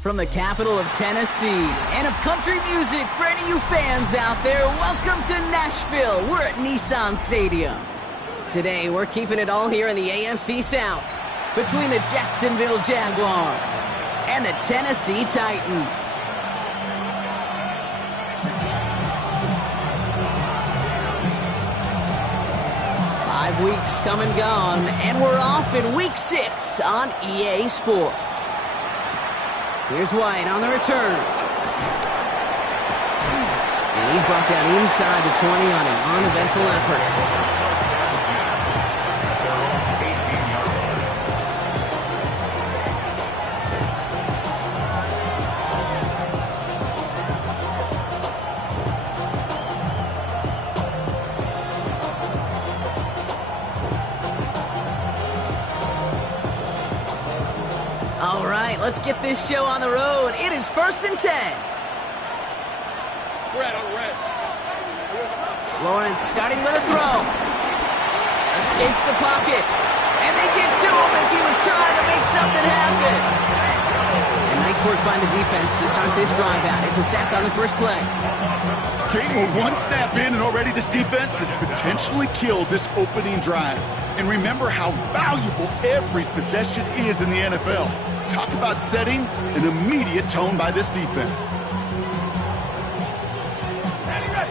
From the capital of Tennessee and of country music for any of you fans out there, welcome to Nashville. We're at Nissan Stadium. Today, we're keeping it all here in the AFC South between the Jacksonville Jaguars and the Tennessee Titans. Five weeks come and gone, and we're off in Week 6 on EA Sports. Here's White on the return. And he's brought down inside the 20 on an uneventful effort. All right, let's get this show on the road. It is 1st and 10. Lawrence starting with a throw. Escapes the pocket. And they get to him as he was trying to make something happen. And nice work by the defense to start this drive out. It's a sack on the first play. Kate, we're one snap in, and already this defense has potentially killed this opening drive. And remember how valuable every possession is in the NFL. Talk about setting an immediate tone by this defense.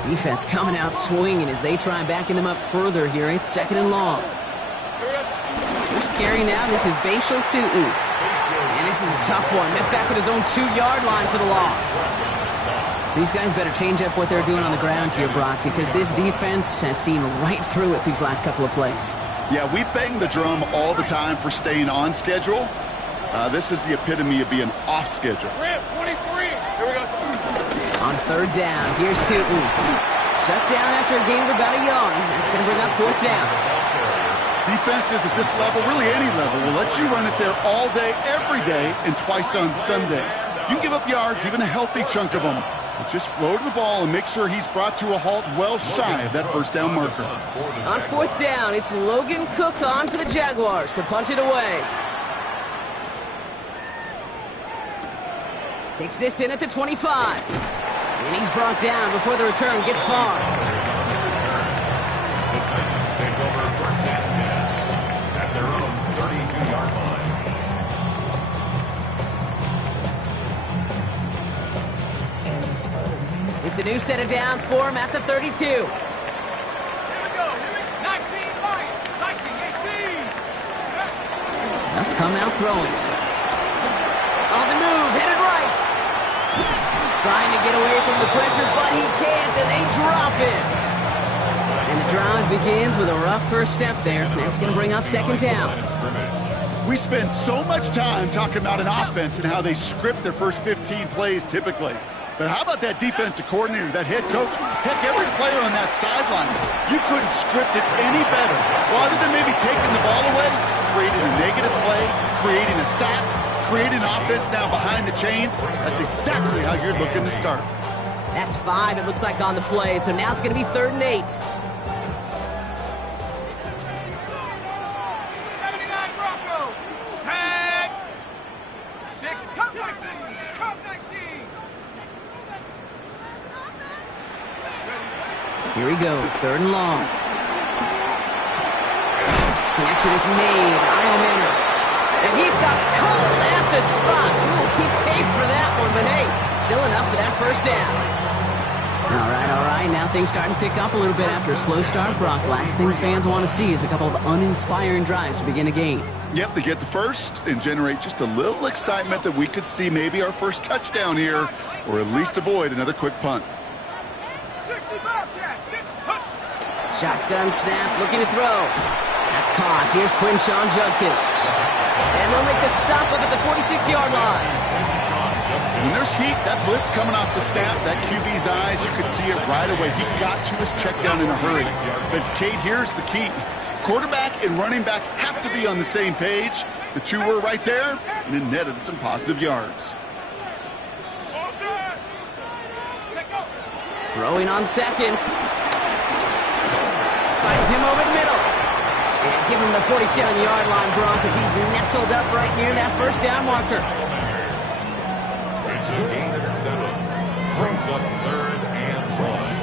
Defense coming out swinging as they try backing them up further here. It's 2nd and long. First carry now, this is Bashal Tutu. And this is a tough one. Met back at his own 2-yard line for the loss. These guys better change up what they're doing on the ground here, Brock, because this defense has seen right through it these last couple of plays. Yeah, we bang the drum all the time for staying on schedule. This is the epitome of being off schedule. 23. Here we go. On 3rd down, here's Tutu. Shut down after a gain of about a yard. That's going to bring up 4th down. Defenses at this level, really any level, will let you run it there all day, every day, and twice on Sundays. You can give up yards, even a healthy chunk of them. But just flow to the ball and make sure he's brought to a halt well shy of that 1st down marker. On 4th down, it's Logan Cook on for the Jaguars to punt it away. Takes this in at the 25. And he's brought down before the return gets far. The Titans take over 1st and 10 at their own 32-yard line. It's a new set of downs for him at the 32. Here we go. 19 Lions. 19-18. They'll come out throwing. On the move, headed right. Trying to get away from the pressure, but he can't, and they drop it. And the drive begins with a rough first step there. That's going to bring up 2nd down. We spend so much time talking about an offense and how they script their first 15 plays typically. But how about that defensive coordinator, that head coach? Heck, every player on that sidelines, you couldn't script it any better. Well, other than maybe taking the ball away, creating a negative play, creating a sack, creating offense now behind the chains. That's exactly how you're looking to start. That's 5, it looks like, on the play. So now it's going to be 3rd and 8. 79 Broncos. Tag. 6. Come 19. Come 19. Here he goes, 3rd and long. Connection is made. Isle Manor. And he stopped cold at the spot. Ooh, he paid for that one, but hey, still enough for that 1st down. All right. Now things starting to pick up a little bit after a slow start, Brock. Last things fans want to see is a couple of uninspiring drives to begin a game. Yep, they get the first and generate just a little excitement that we could see maybe our first touchdown here, or at least avoid another quick punt. 60 Bobcat. 6. Shotgun snap, looking to throw. That's caught. Here's Quinshawn Judkins. And they'll make the stop up at the 46-yard line. When there's heat, that blitz coming off the snap, that QB's eyes, you could see it right away. He got to his check down in a hurry. But, Kate, here's the key. Quarterback and running back have to be on the same page. The two were right there, and it netted some positive yards. Throwing on second. Finds him over the middle. And give him the 47-yard line, Gronk, as he's nestled up right near that first down marker. It's a gain of 7. Brings up 3rd and 1.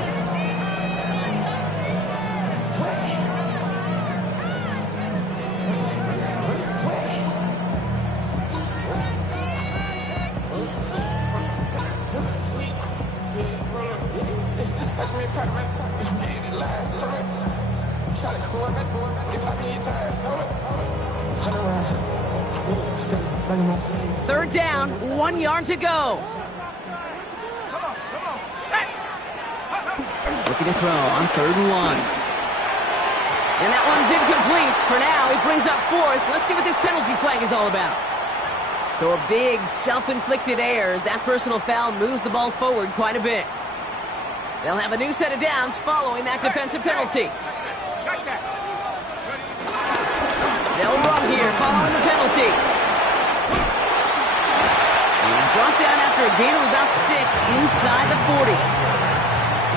Third down, 1 yard to go. Looking to throw on 3rd and 1. And that one's incomplete. For now, he brings up 4th. Let's see what this penalty flag is all about. So a big self-inflicted error as that personal foul moves the ball forward quite a bit. They'll have a new set of downs following that defensive penalty. They'll run here following the penalty. He's brought down after a gain of about 6 inside the 40.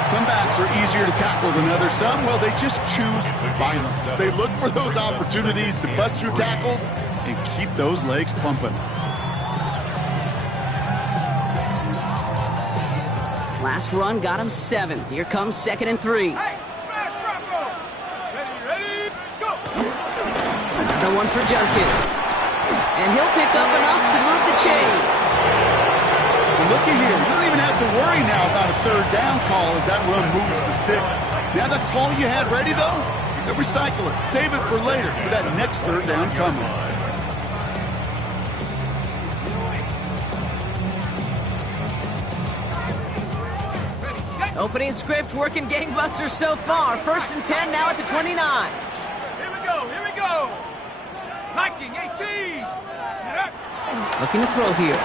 Some backs are easier to tackle than others. Some, well, they just choose violence. They look for those opportunities to bust through tackles and keep those legs pumping. Last run got him 7. Here comes 2nd and 3. Hey, smash Bronco! Ready, go! Another one for Junkins. And he'll pick up enough to move the chains. Looky here, you don't even have to worry now about a 3rd down call as that run moves the sticks. Now that call you had ready, though, you can recycle it. Save it for later for that next 3rd down coming. Opening script working gangbusters so far. 1st and 10 now at the 29. Here we go! Liking 18! Looking to throw here.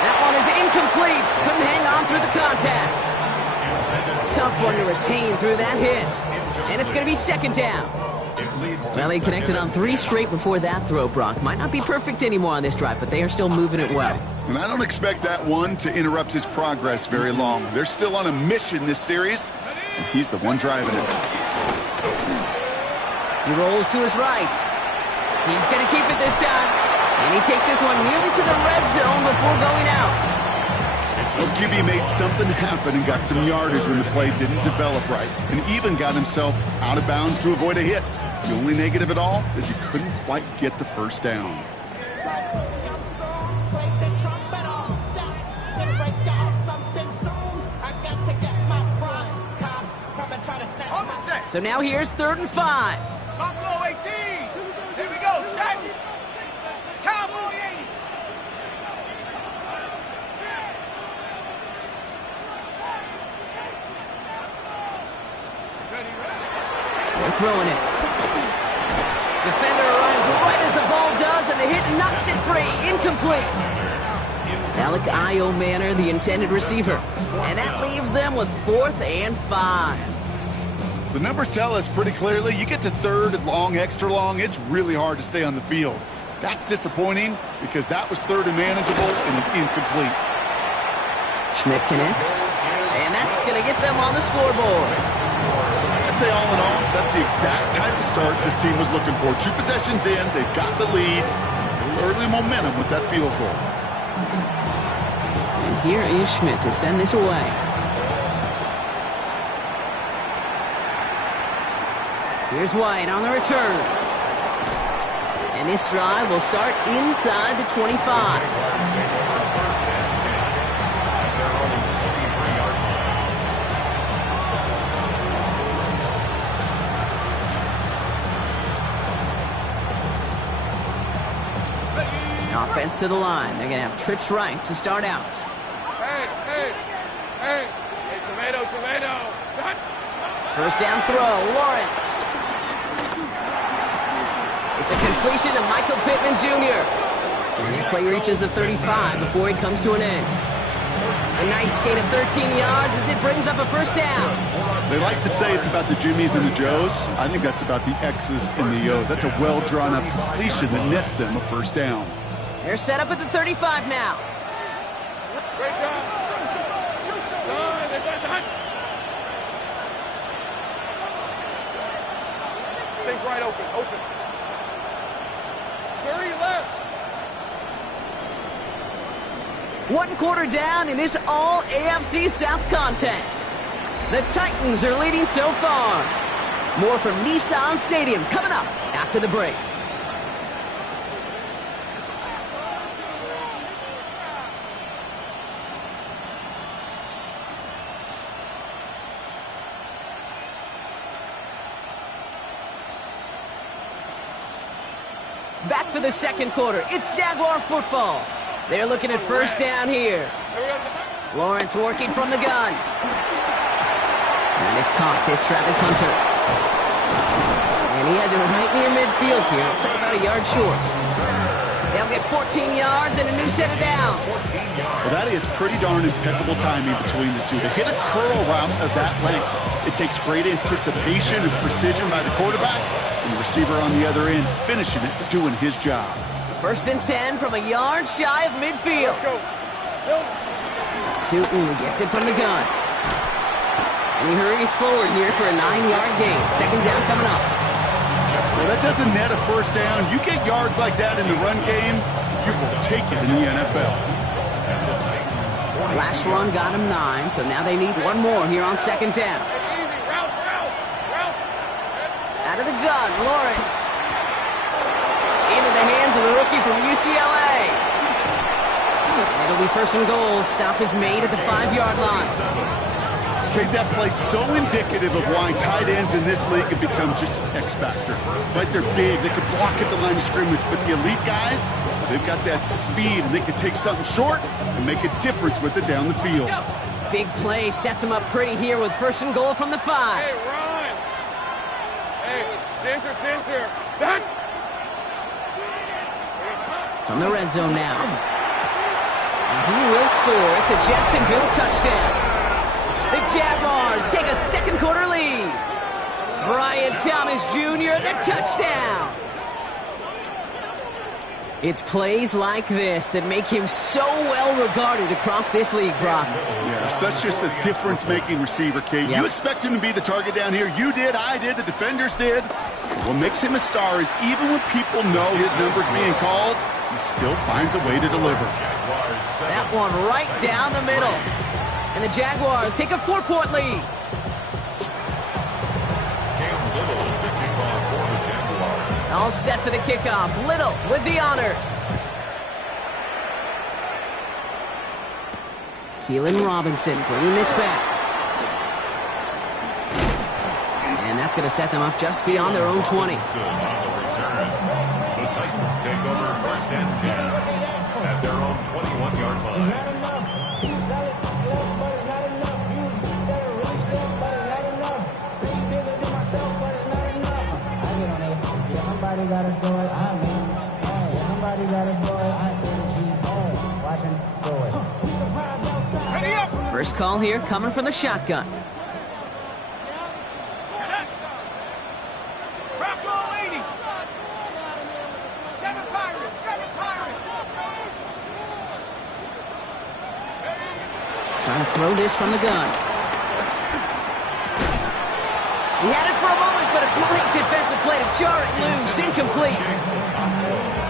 That one is incomplete. Couldn't hang on through the contact. Tough one to retain through that hit. And it's going to be 2nd down. Well, he connected on 3 straight before that throw, Brock. Might not be perfect anymore on this drive, but they are still moving it well. And I don't expect that one to interrupt his progress very long. They're still on a mission this series, and he's the one driving it. He rolls to his right. He's going to keep it this time. And he takes this one nearly to the red zone before going out. Well, QB made something happen and got some yardage when the play didn't develop right, and even got himself out of bounds to avoid a hit. The only negative at all is he couldn't quite get the 1st down. So now here's 3rd and 5. Buffalo 18! Here we go, set! Cowboy 80! They're throwing it. Defender arrives right as the ball does, and the hit knocks it free. Incomplete. Alec Io Manor, the intended receiver. And that leaves them with 4th and 5. The numbers tell us pretty clearly, you get to 3rd and long, extra long, it's really hard to stay on the field. That's disappointing because that was 3rd and manageable and incomplete. Schmidt connects, and that's going to get them on the scoreboard. I'd say all in all, that's the exact type of start this team was looking for. 2 possessions in, they've got the lead. A little early momentum with that field goal. And here is Schmidt to send this away. Here's White on the return. And this drive will start inside the 25. Offense to the line. They're going to have trips right to start out. Hey, tomato. 1st down throw, Lawrence. It's a completion to Michael Pittman Jr. And this play reaches the 35 before it comes to an end. A nice gain of 13 yards as it brings up a 1st down. They like to say it's about the Jimmies and the Joes. I think that's about the X's and the O's. That's a well-drawn-up completion that nets them a 1st down. They're set up at the 35 now. Great job. Take right open. 30 left. 1 quarter down in this all AFC South contest. The Titans are leading so far. More from Nissan Stadium coming up after the break. Back for the second quarter. It's Jaguar football. They're looking at first down here. Lawrence working from the gun. And it's caught. It's Travis Hunter. And he has it right near midfield here. It's like about a yard short. They'll get 14 yards and a new set of downs. Well, that is pretty darn impeccable timing between the two. To hit a curl route of that length, it takes great anticipation and precision by the quarterback. And the receiver on the other end finishing it, doing his job. First and 10 from a yard shy of midfield. Tootin gets it from the gun. And he hurries forward here for a 9-yard gain. Second down coming up. Well, that doesn't net a first down. You get yards like that in the run game, you will take it in the NFL. Last run got him 9, so now they need one more here on second down. Out of the gun, Lawrence. Into the hands of the rookie from UCLA. And it'll be first and goal. Stop is made at the 5-yard line. Okay, that play so indicative of why tight ends in this league have become just an X factor. Right, they're big, they can block at the line of scrimmage, but the elite guys, they've got that speed, and they can take something short and make a difference with it down the field. Big play sets him up pretty here with first and goal from the 5. Hey, run! Hey, Pinter! Done! From the red zone now. And he will score. It's a Jacksonville touchdown. The Jaguars take a second quarter lead. Brian Thomas Jr., the touchdown. It's plays like this that make him so well regarded across this league, Brock. Yeah, such just a difference-making receiver, Kate. Yep. You expect him to be the target down here. You did, I did, the defenders did. What makes him a star is even when people know his number's being called, he still finds a way to deliver. That one right down the middle. And the Jaguars take a 4-point lead. All set for the kickoff. Little with the honors. Keelan Robinson bringing this back. And that's going to set them up just beyond their own 20. The Titans take over first and 10 at their own 21-yard line. Somebody got a boy, I mean, hey, somebody got a boy, I watching boys. Ready up! First call here coming from the shotgun. Rock 80! 7 Pirates! Trying to throw this from the gun. He had it for a moment, but a great defensive play to jar it loose. Incomplete.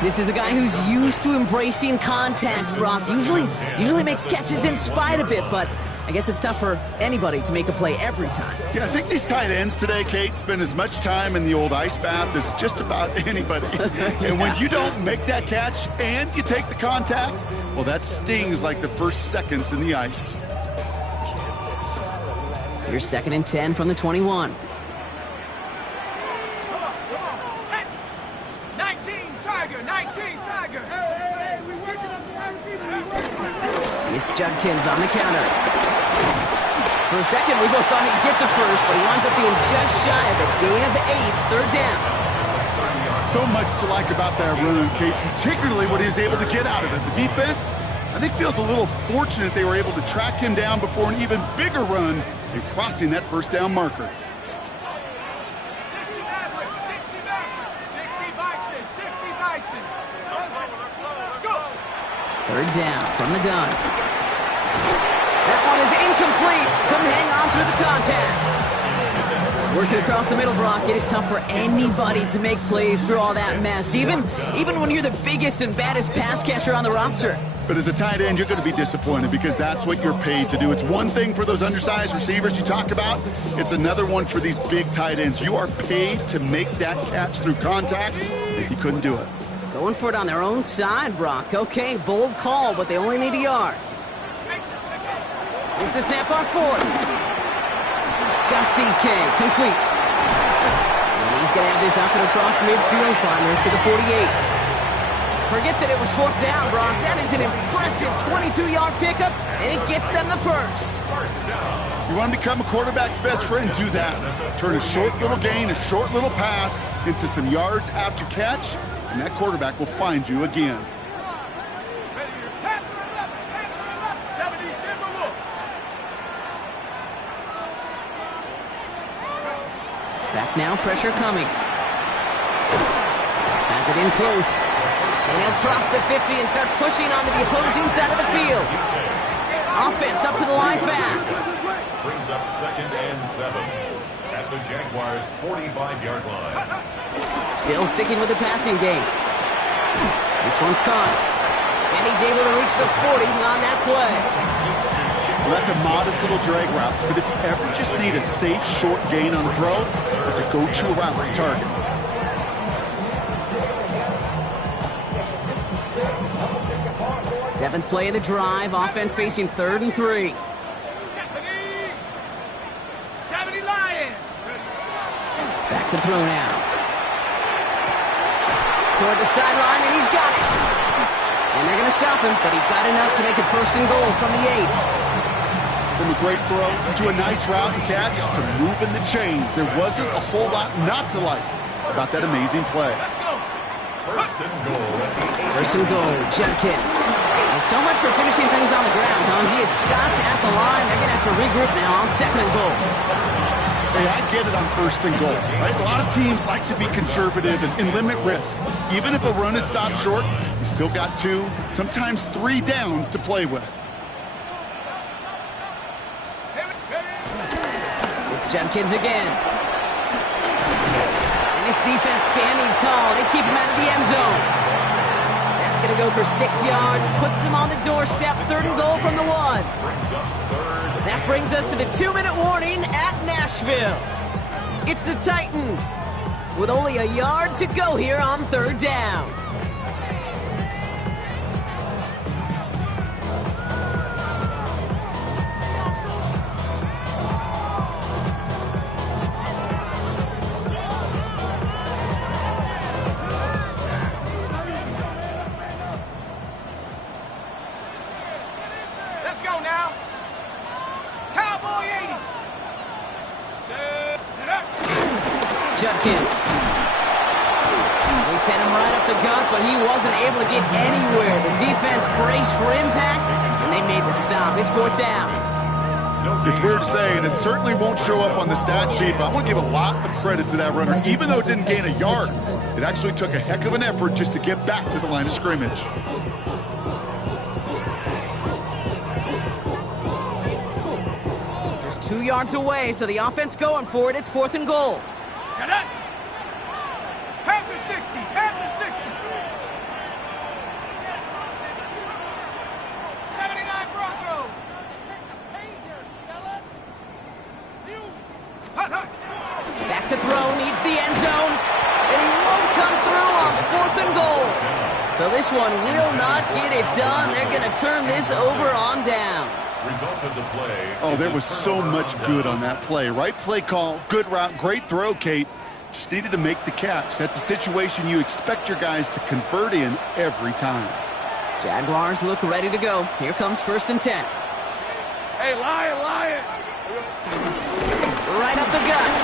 This is a guy who's used to embracing contact, Brock. Usually makes catches in spite of it, but I guess it's tough for anybody to make a play every time. Yeah, I think these tight ends today, Kate, spend as much time in the old ice bath as just about anybody. And when you don't make that catch and you take the contact, well, that stings like the first seconds in the ice. Here's second and 10 from the 21. 19 Tiger! Hey, we working up the wide receiver. It's Judkins on the counter. For a second, we both thought he'd get the first, but he winds up being just shy of a gain of 8, third down. So much to like about that run, Kate, particularly what he was able to get out of it. The defense, I think, feels a little fortunate they were able to track him down before an even bigger run in crossing that first down marker. 60 Bison! Let's go! Third down from the gun. That one is incomplete. Couldn't hang on through the contact. Working across the middle, Brock, it is tough for anybody to make plays through all that mess, even when you're the biggest and baddest pass catcher on the roster. But as a tight end, you're going to be disappointed because that's what you're paid to do. It's one thing for those undersized receivers you talk about. It's another one for these big tight ends. You are paid to make that catch through contact, and he couldn't do it. Going for it on their own side, Brock. Okay, bold call, but they only need a yard. Here's the snap on fourth. Got TK, complete. And he's going to have this up and across midfield, partner, to the 48. Forget that it was fourth down, Brock. That is an impressive 22-yard pickup, and it gets them the first. You want to become a quarterback's best friend, do that. Turn a short little gain, a short little pass into some yards after catch, and that quarterback will find you again. Back now, pressure coming. Has it in close. And he'll cross the 50 and start pushing onto the opposing side of the field. Offense up to the line fast. Brings up 2nd and 7 at the Jaguars' 45-yard line. Still sticking with the passing game. This one's caught. And he's able to reach the 40 on that play. Well, that's a modest little drag route, but if you ever just need a safe, short gain on the throw, it's a go-to route to target. Seventh play of the drive. Offense facing 3rd and 3. 70 Lions. Back to throw now. Toward the sideline, and he's got it. And they're going to stop him, but he got enough to make it 1st and goal from the 8. From a great throw to a nice route and catch to moving the chains, there wasn't a whole lot not to like about that amazing play. 1st and goal at the 8. 1st and goal, Jenkins. Well, so much for finishing things on the ground, huh? He is stopped at the line. They're going to have to regroup now on 2nd and goal. Hey, I get it on 1st and goal, right? A lot of teams like to be conservative and limit risk. Even if a run is stopped short, you still got 2, sometimes 3 downs to play with. It's Jenkins again. And this defense standing tall. They keep him out of the end zone. That's going to go for 6 yards. Puts him on the doorstep. 3rd and goal from the 1. That brings us to the 2-minute warning at Nashville. It's the Titans with only a yard to go here on 3rd down. Let's go now. Cowboy 80. Set it up. Judkins. They sent him right up the gut, but he wasn't able to get anywhere. The defense braced for impact, and they made the stop. It's 4th down. It's weird to say, and it certainly won't show up on the stat sheet, but I want to give a lot of credit to that runner. Even though it didn't gain a yard, it actually took a heck of an effort just to get back to the line of scrimmage. Just 2 yards away, so the offense going for it. It's 4th and goal. Set up. Panther 60. Panther 60. 79 Broncos. Back to throw, needs the end zone, and he won't come through on 4th and goal. So this one will not get it done. They're going to turn this over on downs. Result of the play. Oh, there was so much good on that play. Right play call, good route, great throw, Kate. Just needed to make the catch. That's a situation you expect your guys to convert in every time. Jaguars look ready to go. Here comes 1st and 10. Hey, Lion. Right up the gut.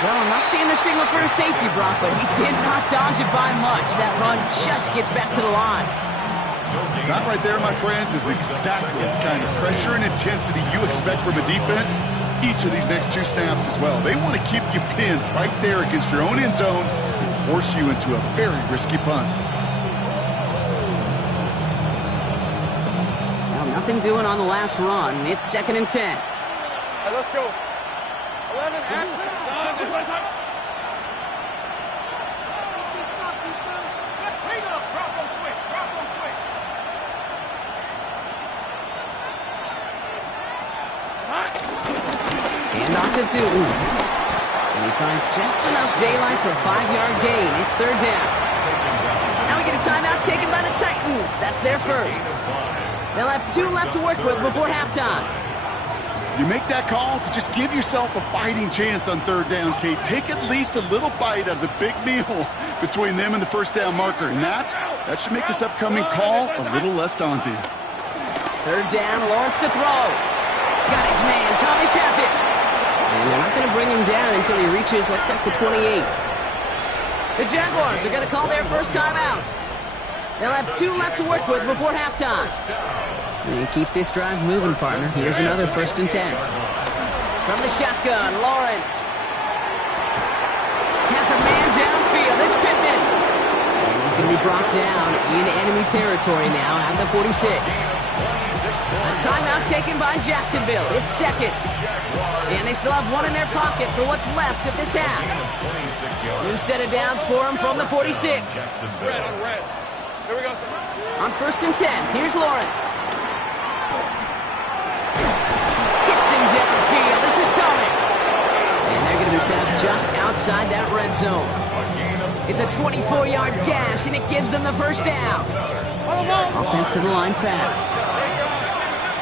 Well, I'm not seeing the signal for a safety, Brock, but he did not dodge it by much. That run just gets back to the line. That right there, my friends, is exactly the kind of pressure and intensity you expect from a defense each of these next 2 snaps as well. They want to keep you pinned right there against your own end zone and force you into a very risky punt. Well, Nothing doing on the last run. It's 2nd and 10. Hey, let's go. 11, action, son. Clean up. Bravo switch. Bravo switch. Hand off to Tutu. And he finds just enough daylight for a 5-yard gain. It's 3rd down. Now we get a timeout taken by the Titans. That's their first. They'll have 2 left to work with before halftime. You make that call to just give yourself a fighting chance on 3rd down, Kate. Take at least a little bite out of the big meal between them and the first down marker. And that should make this upcoming call a little less daunting. 3rd down, Lawrence to throw. Got his man. Thomas has it. And they're not going to bring him down until he reaches, looks like the 28. The Jaguars are going to call their first timeout. They'll have 2 left to work with before halftime. And keep this drive moving, partner. Here's another 1st and 10. From the shotgun, Lawrence has a man downfield. It's Pittman. And he's going to be brought down in enemy territory now at the 46. A timeout taken by Jacksonville. It's 2nd. And they still have 1 in their pocket for what's left of this half. New set of downs for him from the 46. Red on red. Here we go. On 1st and 10, here's Lawrence. Hits him downfield. This is Thomas. And they're going to be set up just outside that red zone. It's a 24-yard gash, and it gives them the first down. Offense to the line fast.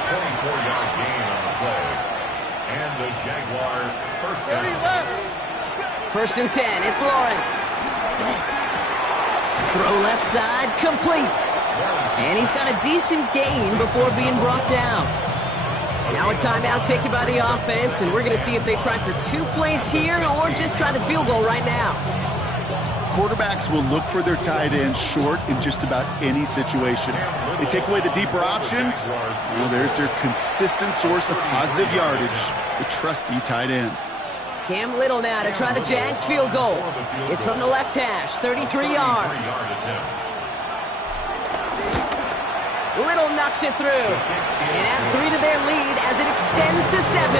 24-yard gain on the play. And the Jaguar first down. 1st and 10, it's Lawrence. Throw left side, complete. And he's got a decent gain before being brought down. Now a timeout taken by the offense, and we're going to see if they try for 2 plays here or just try the field goal right now. Quarterbacks will look for their tight end short in just about any situation. They take away the deeper options. Well, there's their consistent source of positive yardage, the trusty tight end. Cam Little now to try the Jags field goal. It's from the left hash, 33 yards. Little knocks it through. And add 3 to their lead as it extends to 7.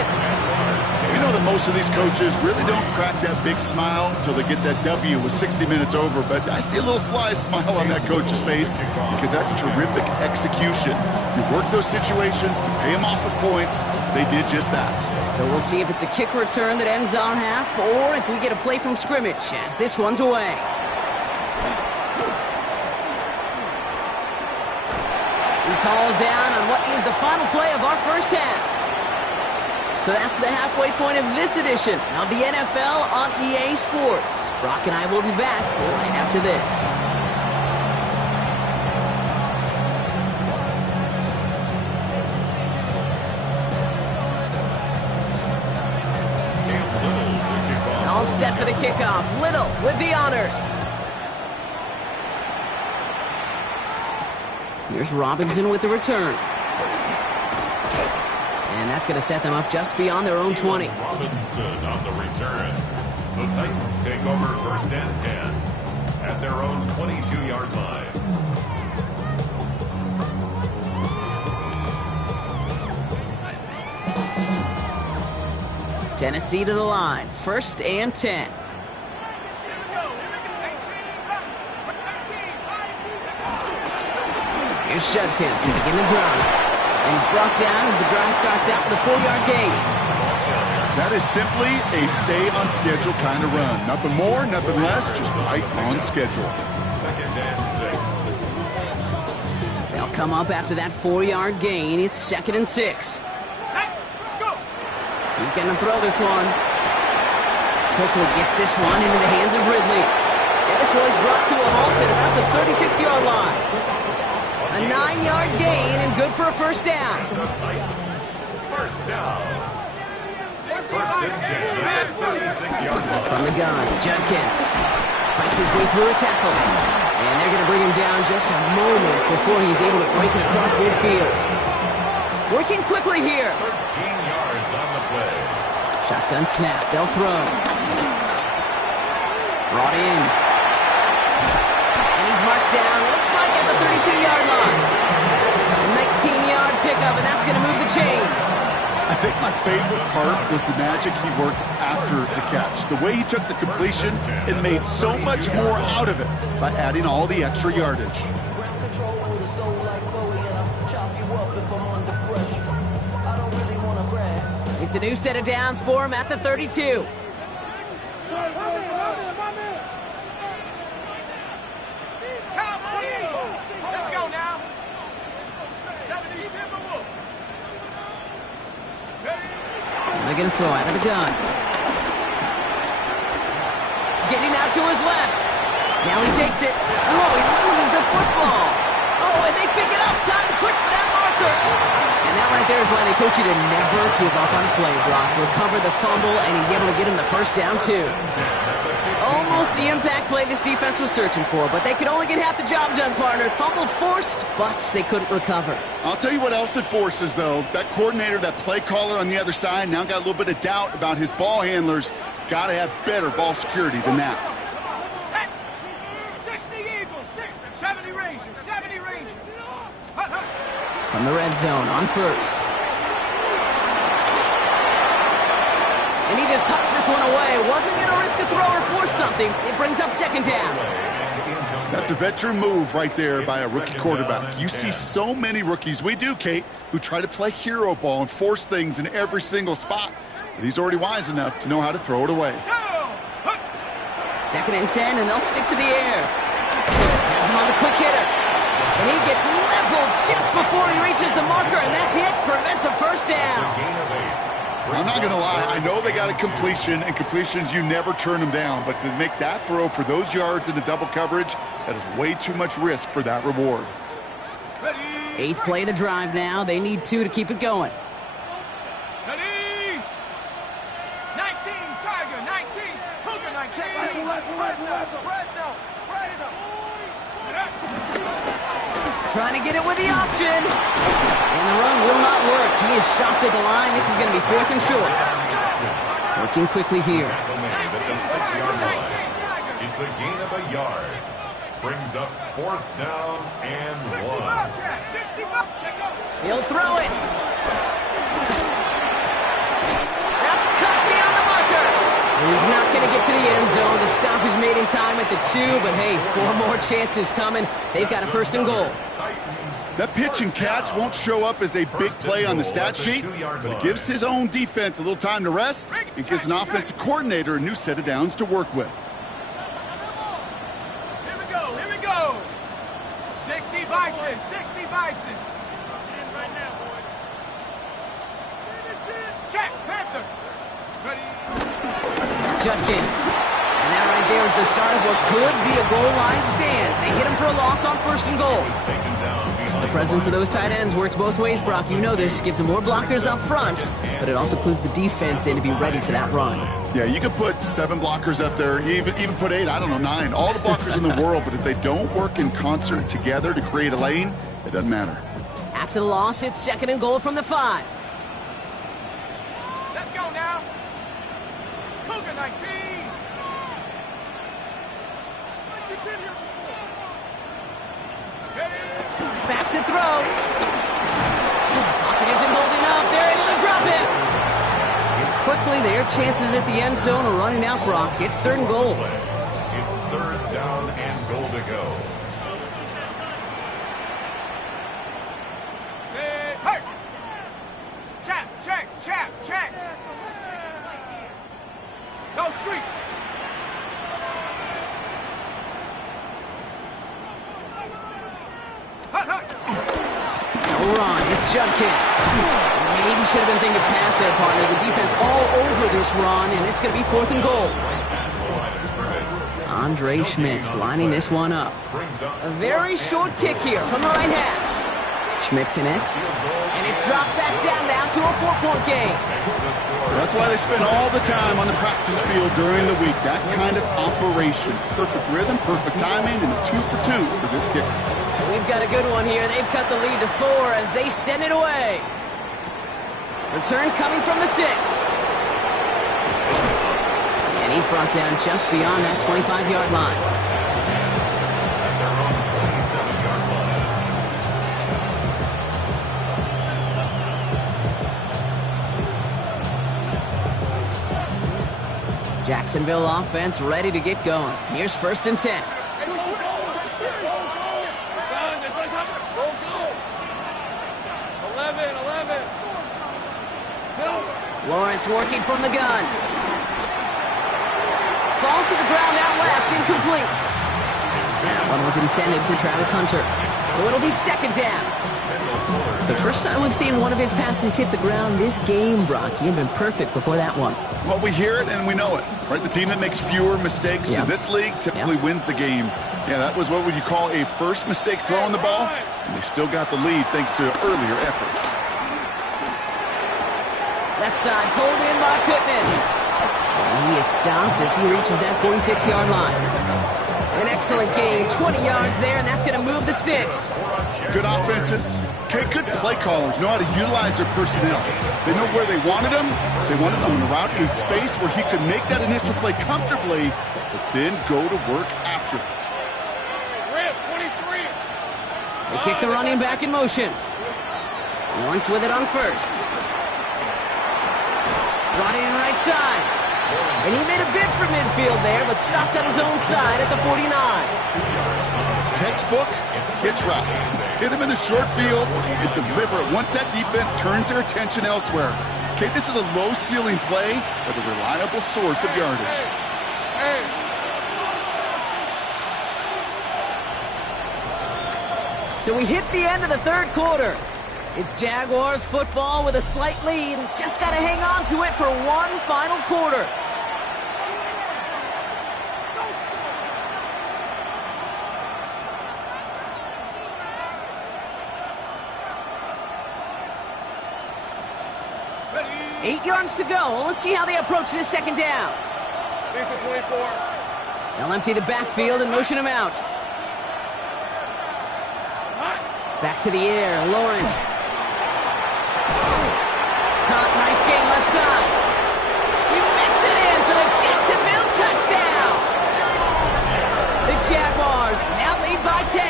We know that most of these coaches really don't crack that big smile until they get that W with 60 minutes over, but I see a little sly smile on that coach's face because that's terrific execution. You work those situations to pay them off with points. They did just that. So we'll see if it's a kick return that ends our half or if we get a play from scrimmage as this one's away. He's hauled down on what is the final play of our first half. So that's the halfway point of this edition of the NFL on EA Sports. Brock and I will be back right after this. All set for the kickoff. Little with the honors. Here's Robinson with the return. And that's going to set them up just beyond their own 20. Robinson on the return. The Titans take over 1st and 10 at their own 22-yard line. Tennessee to the line. 1st and 10. Here's Judkins to begin the drive. And he's brought down as the drive starts out with a 4-yard gain. That is simply a stay on schedule kind of run. Nothing more, nothing less, just right on schedule. 2nd and 6. They'll come up after that 4-yard gain. It's 2nd and 6. He's going to throw this one. Quickly gets this one into the hands of Ridley. And this one's brought to a halt at about the 36-yard line. A 9-yard gain and good for a first down. First down. 1st and 10 at the 36-yard line. From the gun, Judkins fights his way through a tackle. And they're going to bring him down just a moment before he's able to break it across midfield. Working quickly here. 13 yards on the play. Shotgun snap. They'll throw. Brought in. And he's marked down. Looks like at the 32-yard line. A 19-yard pickup think my favorite part was the magic he worked after the catch. The way he took the completion and made so much more out of it by adding all the extra yardage. It's a new set of downs for him at the 32. Let's go now. 70 Timberwolves. They're going to throw out of the gun. Getting out to his left. Now he takes it. Oh, he loses the football. Oh, and they pick it up. Time to push for that marker. And that right there is why they coach you to never give up on a play, Brock. Recover the fumble, and he's able to get him the first down, too. Almost the impact play this defense was searching for, but they could only get half the job done, partner. Fumble forced, but they couldn't recover. I'll tell you what else it forces, though. That coordinator, that play caller on the other side, now got a little bit of doubt about his ball handlers. Got to have better ball security than that. 60 Eagles, 60, 70 Rangers, 70 Rangers. From the red zone on first. And he just hucks this one away. Wasn't going to risk a throw or force something. It brings up second down. That's a veteran move right there by a rookie quarterback. You see so many rookies, we do, Kate, who try to play hero ball and force things in every single spot. But he's already wise enough to know how to throw it away. Second and 10, and they'll stick to the air. Has him on the quick hitter. And he gets leveled just before he reaches the marker, and that hit prevents a first down. I'm not going to lie. I know they got a completion, and completions, you never turn them down. But to make that throw for those yards into double coverage, that is way too much risk for that reward. Eighth play of the drive now. They need 2 to keep it going. Ready? 19, Tiger, 19, Cougar, 19. Trying to get it with the option. And the run will not work. He is stopped at the line. This is going to be 4th and short. Working quickly here. It's a gain of a yard. Brings up 4th down and 1. He'll throw it. That's cut beyond the marker. He's not going to get to the end zone. The stop is made in time at the 2, but hey, 4 more chances coming. They've got a 1st and goal. That pitch and catch won't show up as a big play on the stat sheet, but it gives his own defense a little time to rest. It gives an offensive coordinator a new set of downs to work with. Here we go. 60 Bison, 60 Bison. Right now, boys. Jack Panther. Ready? Judkins. And that right there is the start of what could be a goal line stand. They hit him for a loss on 1st and goal. The presence of those tight ends works both ways, Brock. You know this. Gives them more blockers up front, but it also clues the defense in to be ready for that run. Yeah, you could put 7 blockers up there, even put 8, I don't know, 9. All the blockers in the world, but if they don't work in concert together to create a lane, it doesn't matter. After the loss, it's 2nd and goal from the 5. Let's go now. Cougar 19. Back to throw. Pocket isn't holding up. They're able to drop it. And quickly, their chances at the end zone are running out, Brock. It's 3rd and goal. It's 3rd down and goal to go. Hey! Check. Go street. No run. It's Judkins. Maybe should have been thinking pass there, partner. The defense all over this run, and it's going to be 4th and goal. Andre Schmidt's lining this one up. A very short kick here from the right hash. Schmidt connects, and it's dropped back down now to a 4-point game. That's why they spend all the time on the practice field during the week. That kind of operation. Perfect rhythm, perfect timing, and a 2 for 2 for this kicker. We've got a good one here. They've cut the lead to 4 as they send it away. Return coming from the 6. And he's brought down just beyond that 25-yard line. Jacksonville offense ready to get going. Here's 1st and 10. Lawrence working from the gun. Falls to the ground out left, incomplete. That one was intended for Travis Hunter. So it'll be 2nd down. So first time we've seen one of his passes hit the ground this game, Brock. He had been perfect before that one. Well, we hear it and we know it, right? The team that makes fewer mistakes in this league typically wins the game. Yeah, that was what would you call a first mistake throwing the ball, and they still got the lead thanks to earlier efforts. Left side pulled in by Pittman. And he is stopped as he reaches that 46-yard line. An excellent gain, 20 yards there, and that's going to move the sticks. Good offenses. Okay, good play callers know how to utilize their personnel. They know where they wanted him. They wanted him on the route in space where he could make that initial play comfortably, but then go to work after. They kick the running back in motion. Lawrence with it on 1st. Brought in right side. And he made a bid for midfield there, but stopped on his own side at the 49. Textbook hitch route. Just hit him in the short field and deliver it once that defense turns their attention elsewhere. Okay, this is a low-ceiling play, but a reliable source of yardage. So we hit the end of the 3rd quarter. It's Jaguars football with a slight lead. Just got to hang on to it for one final quarter. Ready. 8 yards to go. Let's see how they approach this 2nd down. 24. They'll empty the backfield and motion him out. Back to the air, Lawrence. Caught, nice gain left side. He mixes it in for the Jacksonville touchdown. The Jaguars now lead by 10.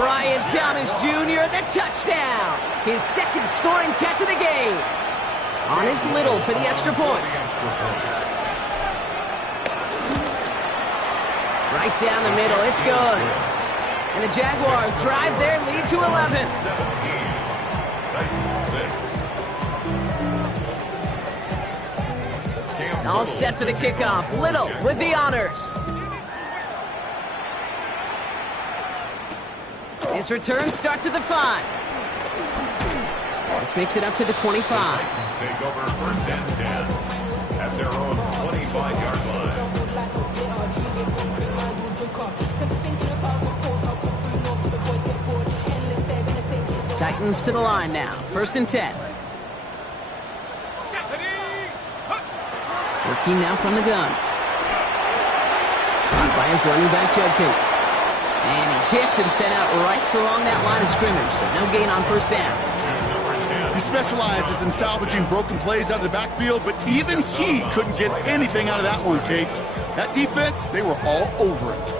Brian Thomas Jr., the touchdown. His 2nd scoring catch of the game. On his Little for the extra point. Right down the middle, it's good. And the Jaguars drive their lead to 11. 17. Titans 6. All set for the kickoff. Little with the honors. His return starts at the 5. This makes it up to the 25. Titans take over 1st and 10 at their own 25-yard line. Titans to the line now. 1st and 10. Working now from the gun. By his running back, Judkins. And he's hit and sent out right along that line of scrimmage, so no gain on 1st down. He specializes in salvaging broken plays out of the backfield, but even he couldn't get anything out of that one, Kate. That defense, they were all over it.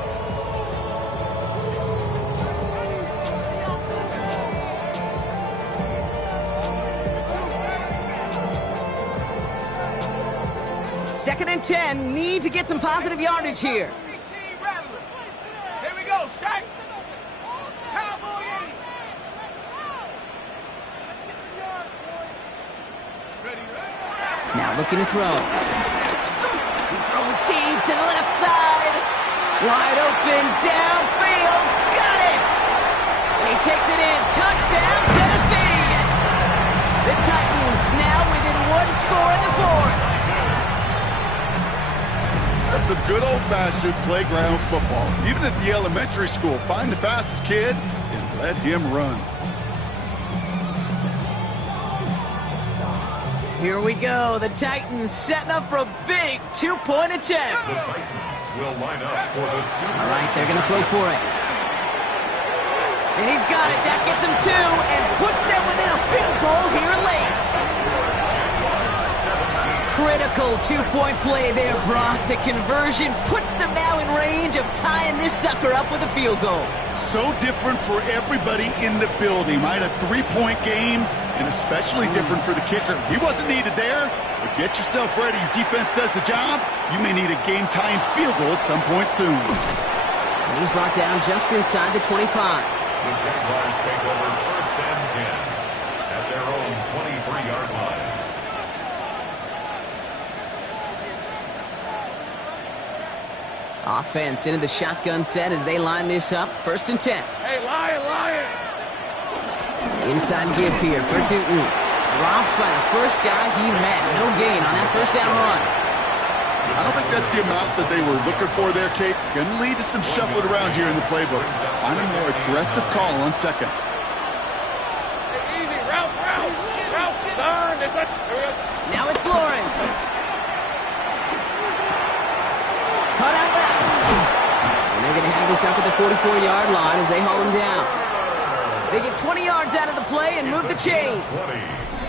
Second and 10, need to get some positive yardage here. Here we go, Shaq. Cowboy 80. Now looking to throw. He's throwing deep to the left side. Wide open, downfield. Got it! And he takes it in. Touchdown, Tennessee! The Titans now within 1 score in the 4th. That's some good old-fashioned playground football. Even at the elementary school, find the fastest kid and let him run. Here we go. The Titans setting up for a big 2-point attempt. The Titans will line up for the 2. All right, they're going to flow for it. And he's got it. That gets him 2 and puts them within a field goal here late. Critical two-point play there, Brock. The conversion puts them now in range of tying this sucker up with a field goal. So different for everybody in the building, right? A three-point game, and especially different for the kicker. He wasn't needed there, but get yourself ready. Your defense does the job. You may need a game-tying field goal at some point soon. And he's brought down just inside the 25. The Jaguars take over first and 10 at their own 23-yard line. Offense into the shotgun set as they line this up. First and 10. Hey, Lion! Inside give here for Tootin. Dropped by the first guy he met. No gain on that first down run. I don't think that's the amount that they were looking for there, Kate. Going to lead to some shuffling around here in the playbook. Find a more aggressive call on second. Hey, easy, route, son. Here we go. Now it's Lawrence. Cut out left. And they're going to have this up at the 44-yard line as they haul him down. They get 20 yards out of the play and move the chains.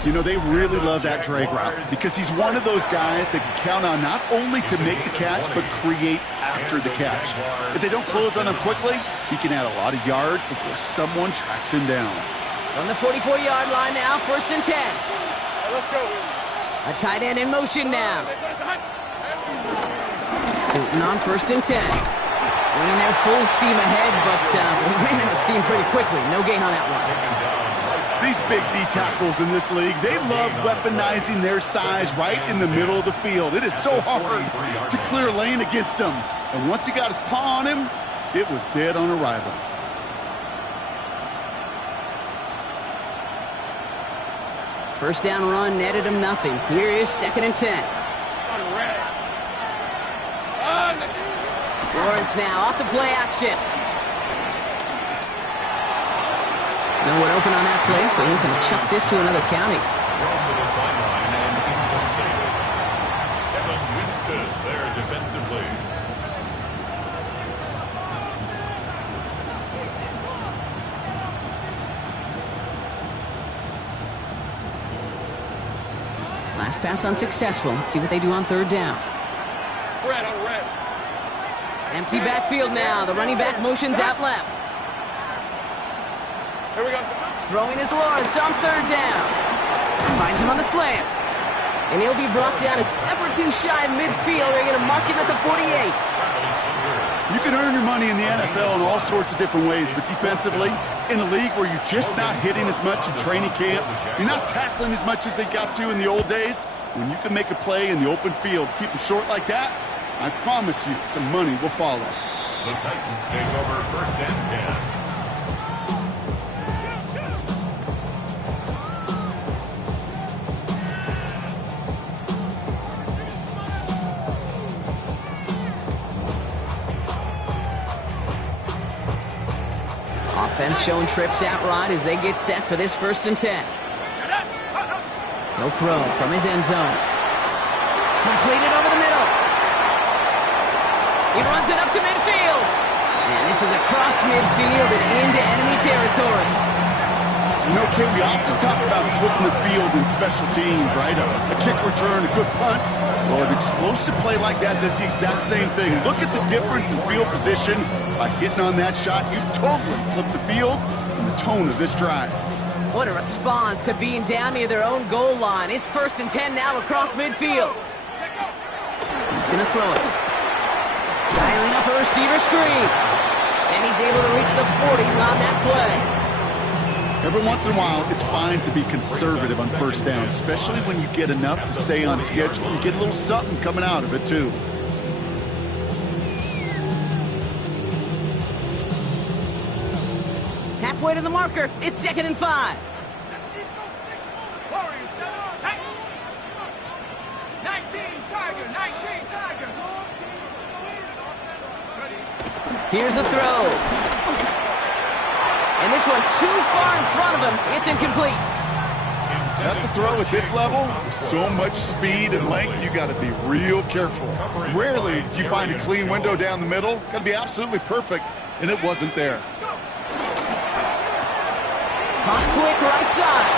You know, they really love that drag route because he's one of those guys that can count on not only to make the catch, but create after the catch. If they don't close on him quickly, he can add a lot of yards before someone tracks him down. From the 44-yard line now, first and 10. Hey, let's go. A tight end in motion now. Tootin on first and 10. Running there full steam ahead, but ran out of steam pretty quickly. No gain on that one. These big D tackles in this league, they love weaponizing their size right in the middle of the field. It is so hard to clear lane against him. And once he got his paw on him, it was dead on arrival. First down run netted him nothing. Here is second and 10. Lawrence now off the play action. No one open on that play, so he's going to chuck this to another county. Thrown to the sideline and incomplete. Kevin Winstead there defensively. Last pass unsuccessful. Let's see what they do on third down. Red on red. Empty backfield now. The running back motions out left. Here we go. Throwing is Lawrence on third down. Finds him on the slant. And he'll be brought down a step or two shy of midfield. They're going to mark him at the 48. You can earn your money in the NFL in all sorts of different ways, but defensively, in a league where you're just not hitting as much in training camp, you're not tackling as much as they got to in the old days, when you can make a play in the open field, keep them short like that, I promise you some money will follow. The Titans take over first and 10. Offense showing trips out right as they get set for this first and 10. No throw from his end zone. Completed over the middle. He runs it up to midfield. And this is across midfield and into enemy territory. You know, Kate, we often talk about flipping the field in special teams, right? A kick return, a good punt. Well, an explosive play like that does the exact same thing. Look at the difference in field position. By hitting on that shot, you've totally flipped the field and the tone of this drive. What a response to being down near their own goal line. It's first and 10 now across midfield. He's going to throw it. Dialing up a receiver screen. And he's able to reach the 40 on that play. Every once in a while, it's fine to be conservative on first down, especially when you get enough to stay on schedule. You get a little something coming out of it, too. Halfway to the marker. It's second and 5. 19 Tiger. Here's the throw. And this one too far in front of him. It's incomplete. That's a throw at this level. With so much speed and length, you got to be real careful. Rarely do you find a clean window down the middle. Got to be absolutely perfect, and it wasn't there. Caught quick right side.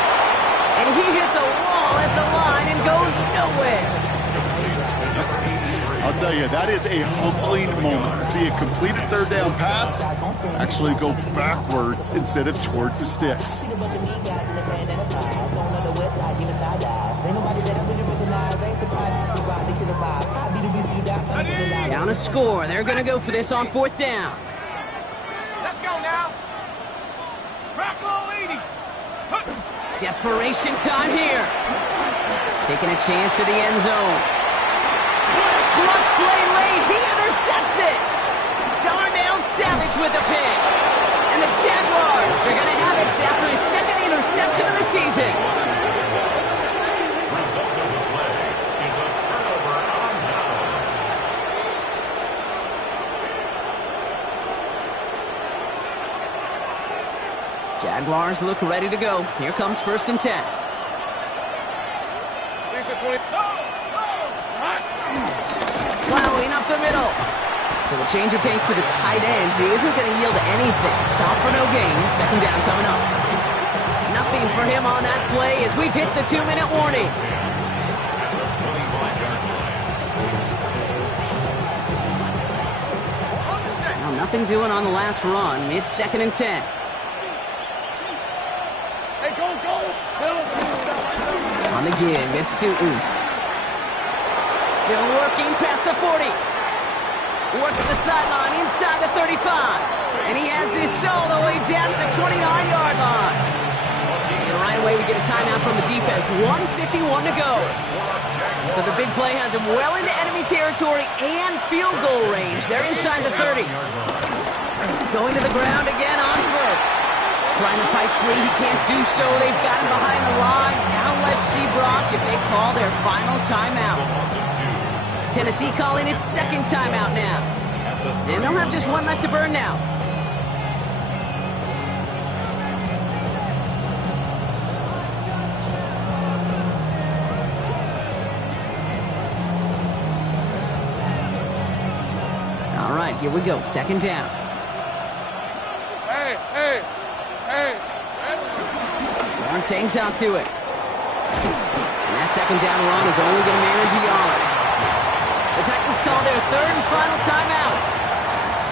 And he hits a wall at the line and goes nowhere. I'll tell you, that is a humbling moment to see a completed third down pass actually go backwards instead of towards the sticks. Down a score. They're going to go for this on fourth down. Let's go now. Rock on, lady. Desperation time here. Taking a chance to the end zone. What a clutch play late. He intercepts it. Darnell Savage with the pick. And the Jaguars are going to have it after his second interception of the season. Result of the play is a turnover on downs. Jaguars look ready to go. Here comes 1st and 10. Plowing up the middle. So the change of pace to the tight end. He isn't going to yield anything. Stop for no gain. Second down coming up. Nothing for him on that play as we've hit the 2-minute warning. Now nothing doing on the last run. It's 2nd and 10. Hey, go. On the give, it's Tootin. Still working past the 40. Works the sideline inside the 35. And he has this all the way down to the 29-yard line. And right away we get a timeout from the defense. 1:51 to go. So the big play has him well into enemy territory and field goal range. They're inside the 30. Going to the ground again on first. Trying to fight free, he can't do so. They've got him behind the line. Now let's see, Brock, if they call their final timeout. Tennessee calling its second timeout now. And they'll have just one left to burn now. All right, here we go. Second down. Hey. Lawrence hangs out to it. And that second down run is only going to manage a yard. The Titans call their third and final timeout.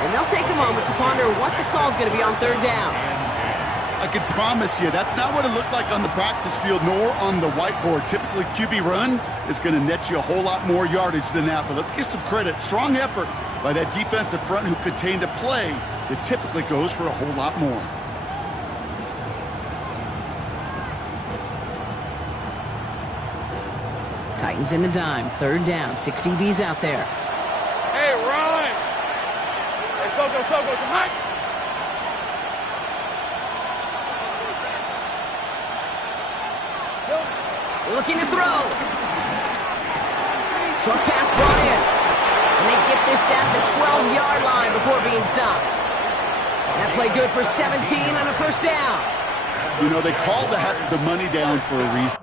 And they'll take a moment to ponder what the call is going to be on third down. I can promise you, that's not what it looked like on the practice field nor on the whiteboard. Typically, QB run is going to net you a whole lot more yardage than that. But let's give some credit. Strong effort by that defensive front who contained a play that typically goes for a whole lot more. Titans in the dime. Third down. 6 DBs out there. Hey, run. Hey, Soko, hot. Looking to throw. Short pass brought in. And they get this down to the 12-yard line before being stopped. That play good for 17 and a first down. You know, they called the money down for a reason.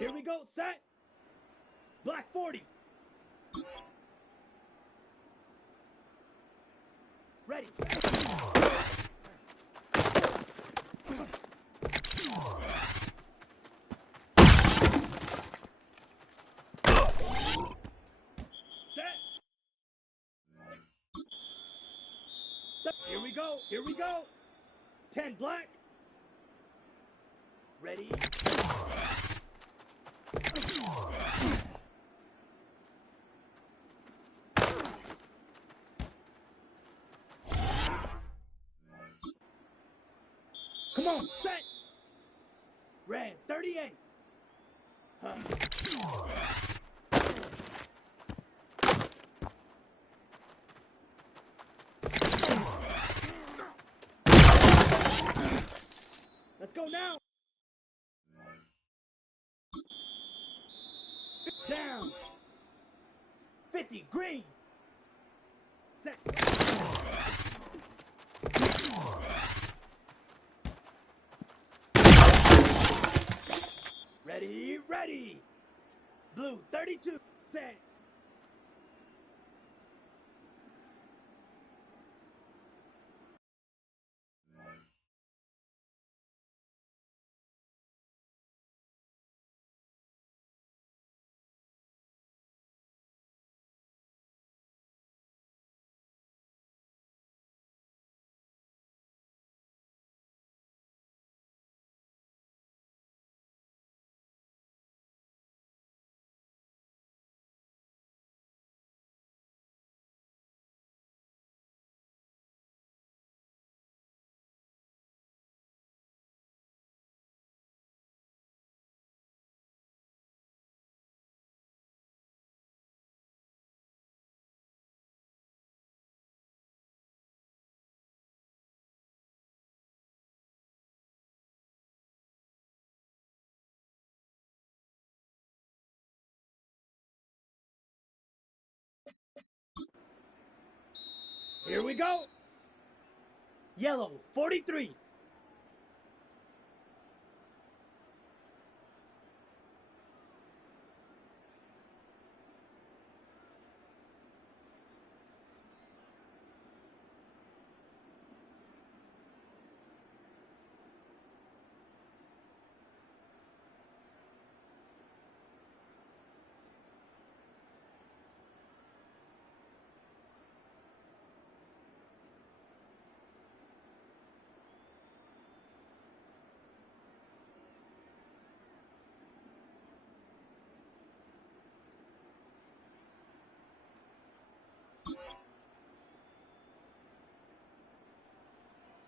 Here we go, set. Black 40. Ready. Here we go. Here we go. 10 black. Ready. Come on, set. Red 38. Let's go now. Down. 50 green. Set. Ready, ready. Blue 32. Set. Here we go. Yellow 43.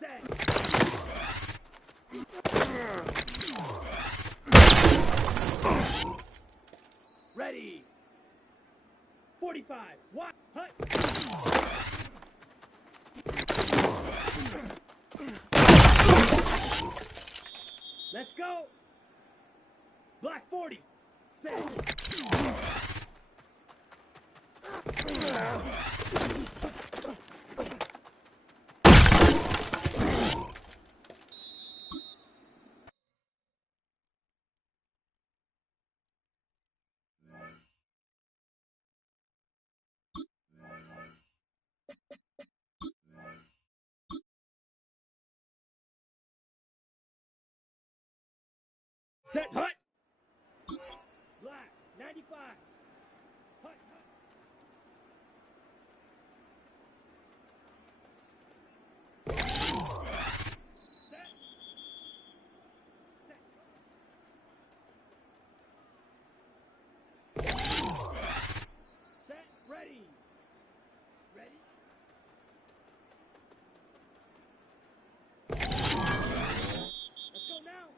Set. Ready. 45. What? Hut. Let's go. Black 40. Set. Set. Hut. Black 95. Hut. Set. Set. Ready. Ready. Let's go now.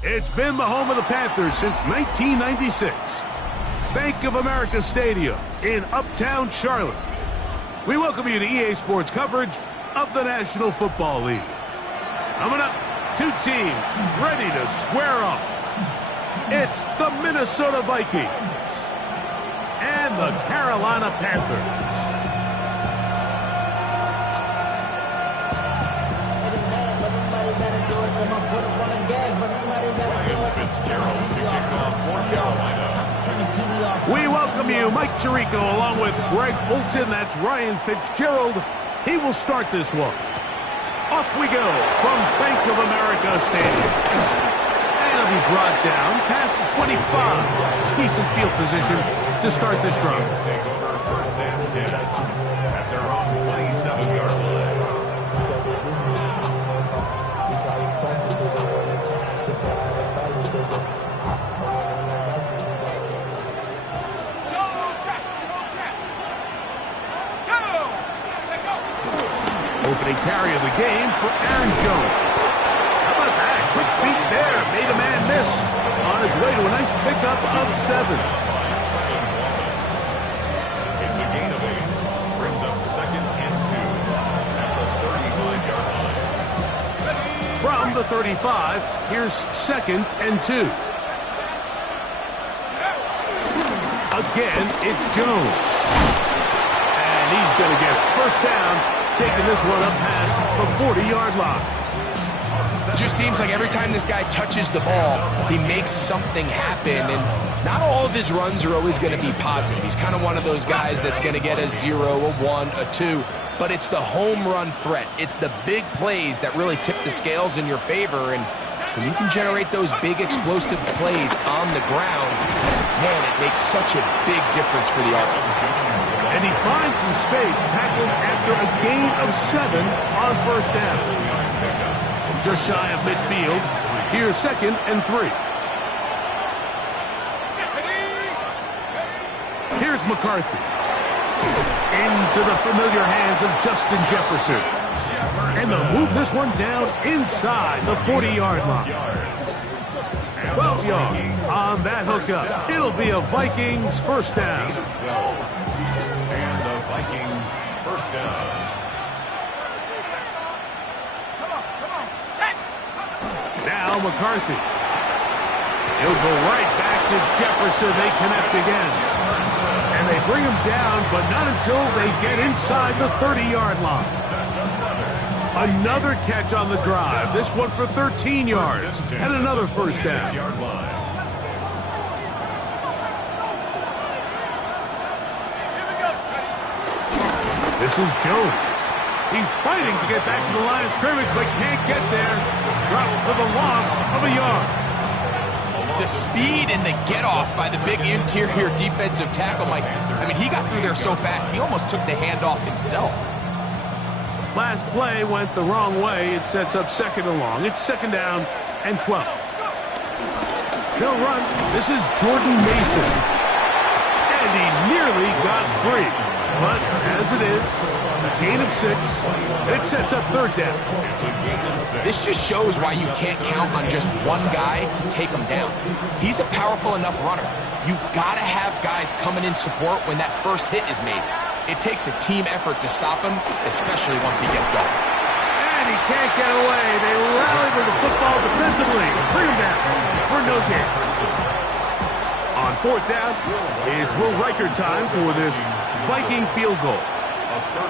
It's been the home of the Panthers since 1996. Bank of America Stadium in Uptown Charlotte. We welcome you to EA Sports coverage of the National Football League. Coming up, two teams ready to square off. It's the Minnesota Vikings and the Carolina Panthers. We welcome you, Mike Tirico, along with Greg Olson. That's Ryan Fitzgerald. He will start this one. Off we go from Bank of America Stadium. And it'll be brought down past the 25. Decent field position to start this drive. Take over first and 10 at their own 27-yard line. Opening carry of the game for Aaron Jones. How about that? Quick feet there. Made a man miss. On his way to a nice pickup of 7. It's a gain of 8. Brings up second and 2 at the 35-yard line. From the 35, here's second and 2. Again, it's Jones. And he's going to get first down, taking this one up past the 40-yard line. Just seems like every time this guy touches the ball, he makes something happen, and not all of his runs are always going to be positive. He's kind of one of those guys that's going to get a 0, a 1, a 2, but it's the home run threat. It's the big plays that really tip the scales in your favor, and when you can generate those big explosive plays on the ground, man, it makes such a big difference for the offense. And he finds some space, tackled after a gain of 7 on first down. Just shy of midfield. Here's 2nd and 3. Here's McCarthy. Into the familiar hands of Justin Jefferson. And they'll move this one down inside the 40-yard line. 12 yards on that hookup. It'll be a Vikings first down. And the Vikings first down. Now McCarthy. He'll go right back to Jefferson. They connect again. And they bring him down, but not until they get inside the 30-yard line. Another catch on the drive. This one for 13 yards. And another first down. This is Jones. He's fighting to get back to the line of scrimmage, but can't get there. Dropped for the loss of a yard. The speed and the get-off by the big interior defensive tackle, Mike. I mean, he got through there so fast, he almost took the handoff himself. Last play went the wrong way. It sets up 2nd and long. It's 2nd down and 12. He'll run. This is Jordan Mason. And he nearly got free. But as it is, a gain of 6. It sets up 3rd down. This just shows why you can't count on just one guy to take him down. He's a powerful enough runner. You've got to have guys coming in support when that first hit is made. It takes a team effort to stop him, especially once he gets going. And he can't get away. They rally to the football defensively. Bring him down for no gain. On 4th down, it's Will Reichert time for this Viking field goal.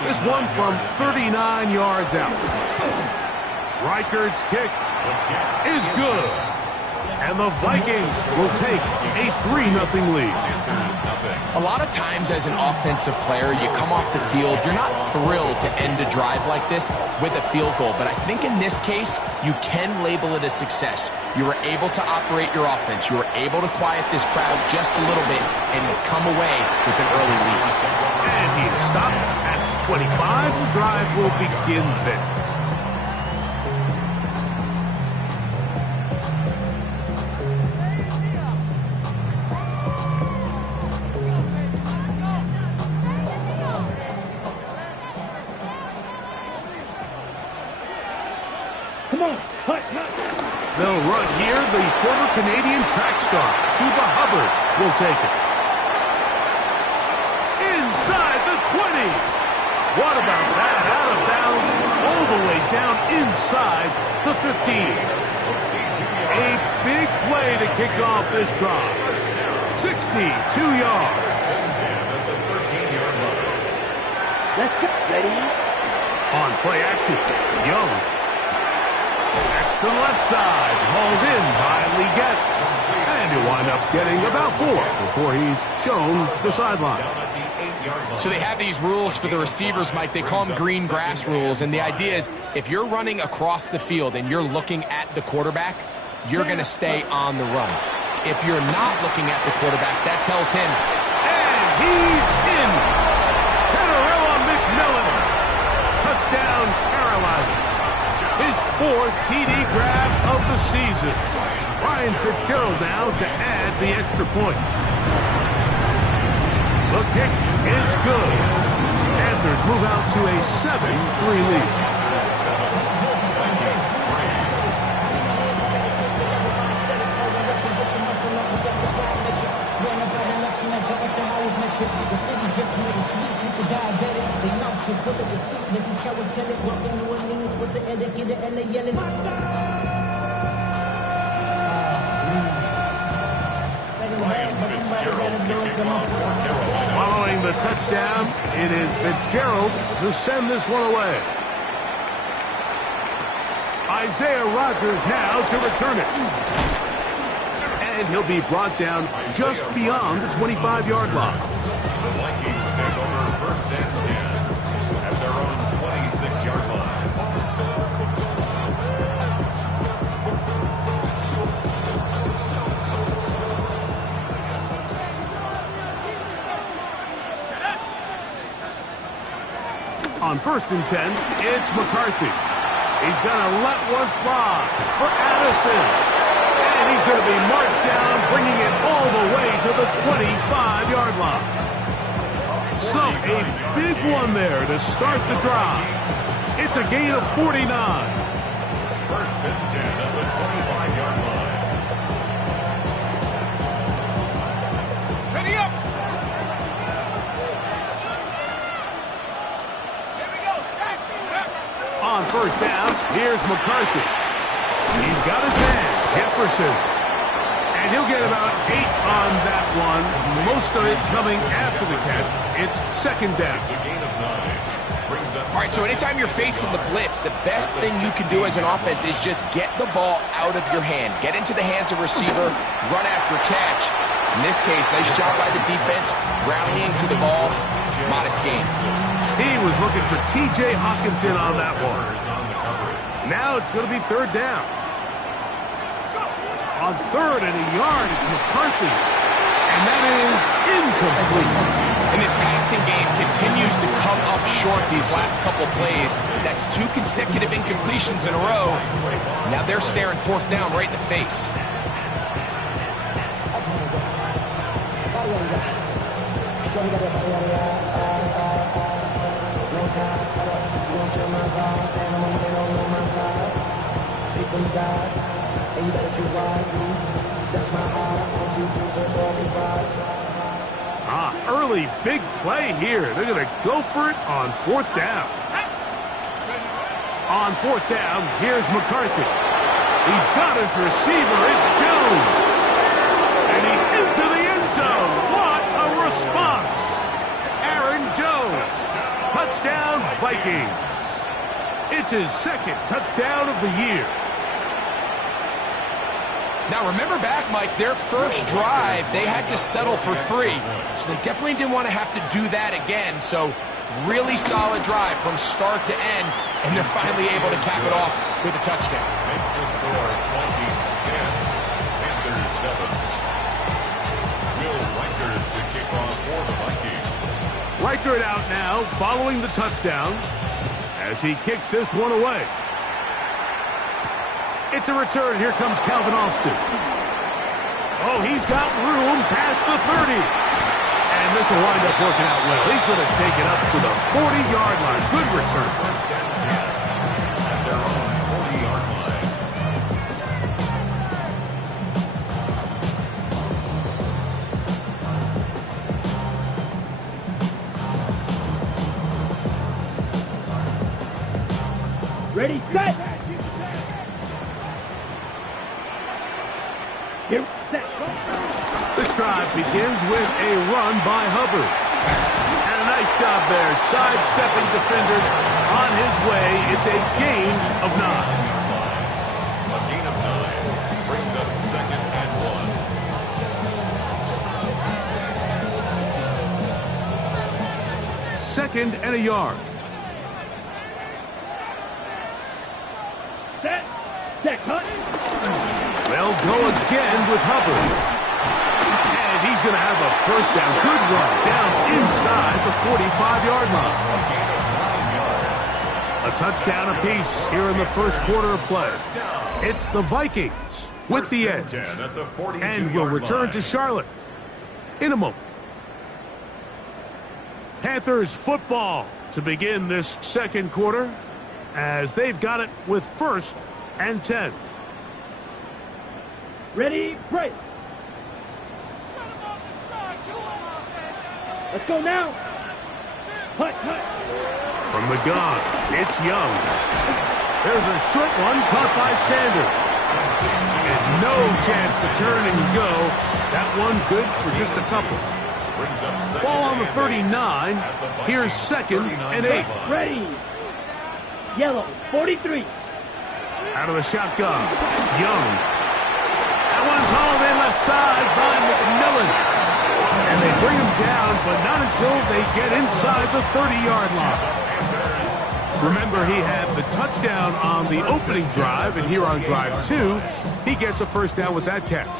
This one from 39 yards out. Reichert's kick is good. And the Vikings will take a 3-0 lead. A lot of times as an offensive player, you come off the field, you're not thrilled to end a drive like this with a field goal. But I think in this case, you can label it a success. You were able to operate your offense. You were able to quiet this crowd just a little bit and come away with an early lead. And he is stopped at 25. The drive will begin then. They'll run here. The former Canadian track star, Chuba Hubbard, will take it. Inside the 20. What about that? Out of bounds, all the way down inside the 15. A big play to kick off this drive. 62 yards. Let's go. Ready? On play action, Young. That's to the left side, hauled in by Leggett. And he'll wind up getting about 4 before he's shown the sideline. So they have these rules for the receivers, Mike. They call them green grass rules. And the idea is if you're running across the field and you're looking at the quarterback, you're going to stay on the run. If you're not looking at the quarterback, that tells him. And he's in. Kenarella McMillan. Touchdown, Carolina. His 4th TD grab of the season. Ryan Fitzgerald now to add the extra point. The kick is good. Panthers move out to a 7-3 lead. The city just made a sweep. People diabetic. They mouth you full of deceit. Let these cowards tell it. Walk in New Orleans with the etiquette of LA yelling. Following the touchdown, it is Fitzgerald to send this one away. Isaiah Rodgers now to return it. And he'll be brought down just beyond the 25-yard line. The Vikings take over first and 10 at their own 26-yard line. On first and 10, it's McCarthy. He's going to let one fly for Addison. And he's going to be marked down, bringing it all the way to the 25-yard line. So a big one there to start the drive. It's a gain of 49. First and 10 at the 25-yard line. Ready up! Here we go, sack! On first down, here's McCarthy. He's got his man, Jefferson. And he'll get about 8 on that one, most of it coming after the catch. It's second down. It's a gain of 9. Brings up All right, so anytime you're facing the blitz, the best thing you can do as an offense is just get the ball out of your hand. Get into the hands of receiver, run after catch. In this case, nice job by the defense, rallying to the ball, modest gains. He was looking for T.J. Hawkinson on that one. Now it's going to be third down. On third and a yard, it's McCarthy. And that is incomplete. And this passing game continues to come up short these last couple plays. That's 2 consecutive incompletions in a row. Now they're staring fourth down right in the face. Early big play here. They're going to go for it on fourth down. On fourth down, here's McCarthy. He's got his receiver. It's Jones. And he's into the end zone. What a response. Aaron Jones. Touchdown, Vikings. It's his second touchdown of the year. Now remember back, Mike, their first drive, they had to settle for 3. So they definitely didn't want to have to do that again. So really solid drive from start to end, and they're finally able to cap it off with a touchdown. Makes the score Vikings 10, Panthers 7. Will Reichert to kick off for the Vikings. Reichert out now following the touchdown as he kicks this one away. It's a return. Here comes Calvin Austin. Oh, he's got room past the 30. And this will wind up working out well. He's going to take it up to the 40-yard line. Good return. First and 10 at their own 40-yard line. Ready, set. Here, set. This drive begins with a run by Hubbard. And a nice job there, sidestepping defenders on his way. It's a gain of 9. A gain of 9 brings up second and 1. Second and a yard. Set. Set, cut. They'll go again with Hubbard. And he's going to have a first down. Good run down inside the 45-yard line. A touchdown apiece here in the first quarter of play. It's the Vikings with the edge. And will return to Charlotte in a moment. Panthers football to begin this second quarter as they've got it with first and 10. Ready, break. Let's go now. Hut, hut. From the gun, it's Young. There's a short one caught by Sanders. And no chance to turn and go. That one good for just a couple. Ball on the 39. Here's second and 8. Ready. Yellow, 43. Out of the shotgun. Young. That one's hauled in left side by McMillan. And they bring him down, but not until they get inside the 30-yard line. Remember, he had the touchdown on the opening drive, and here on drive 2, he gets a first down with that catch.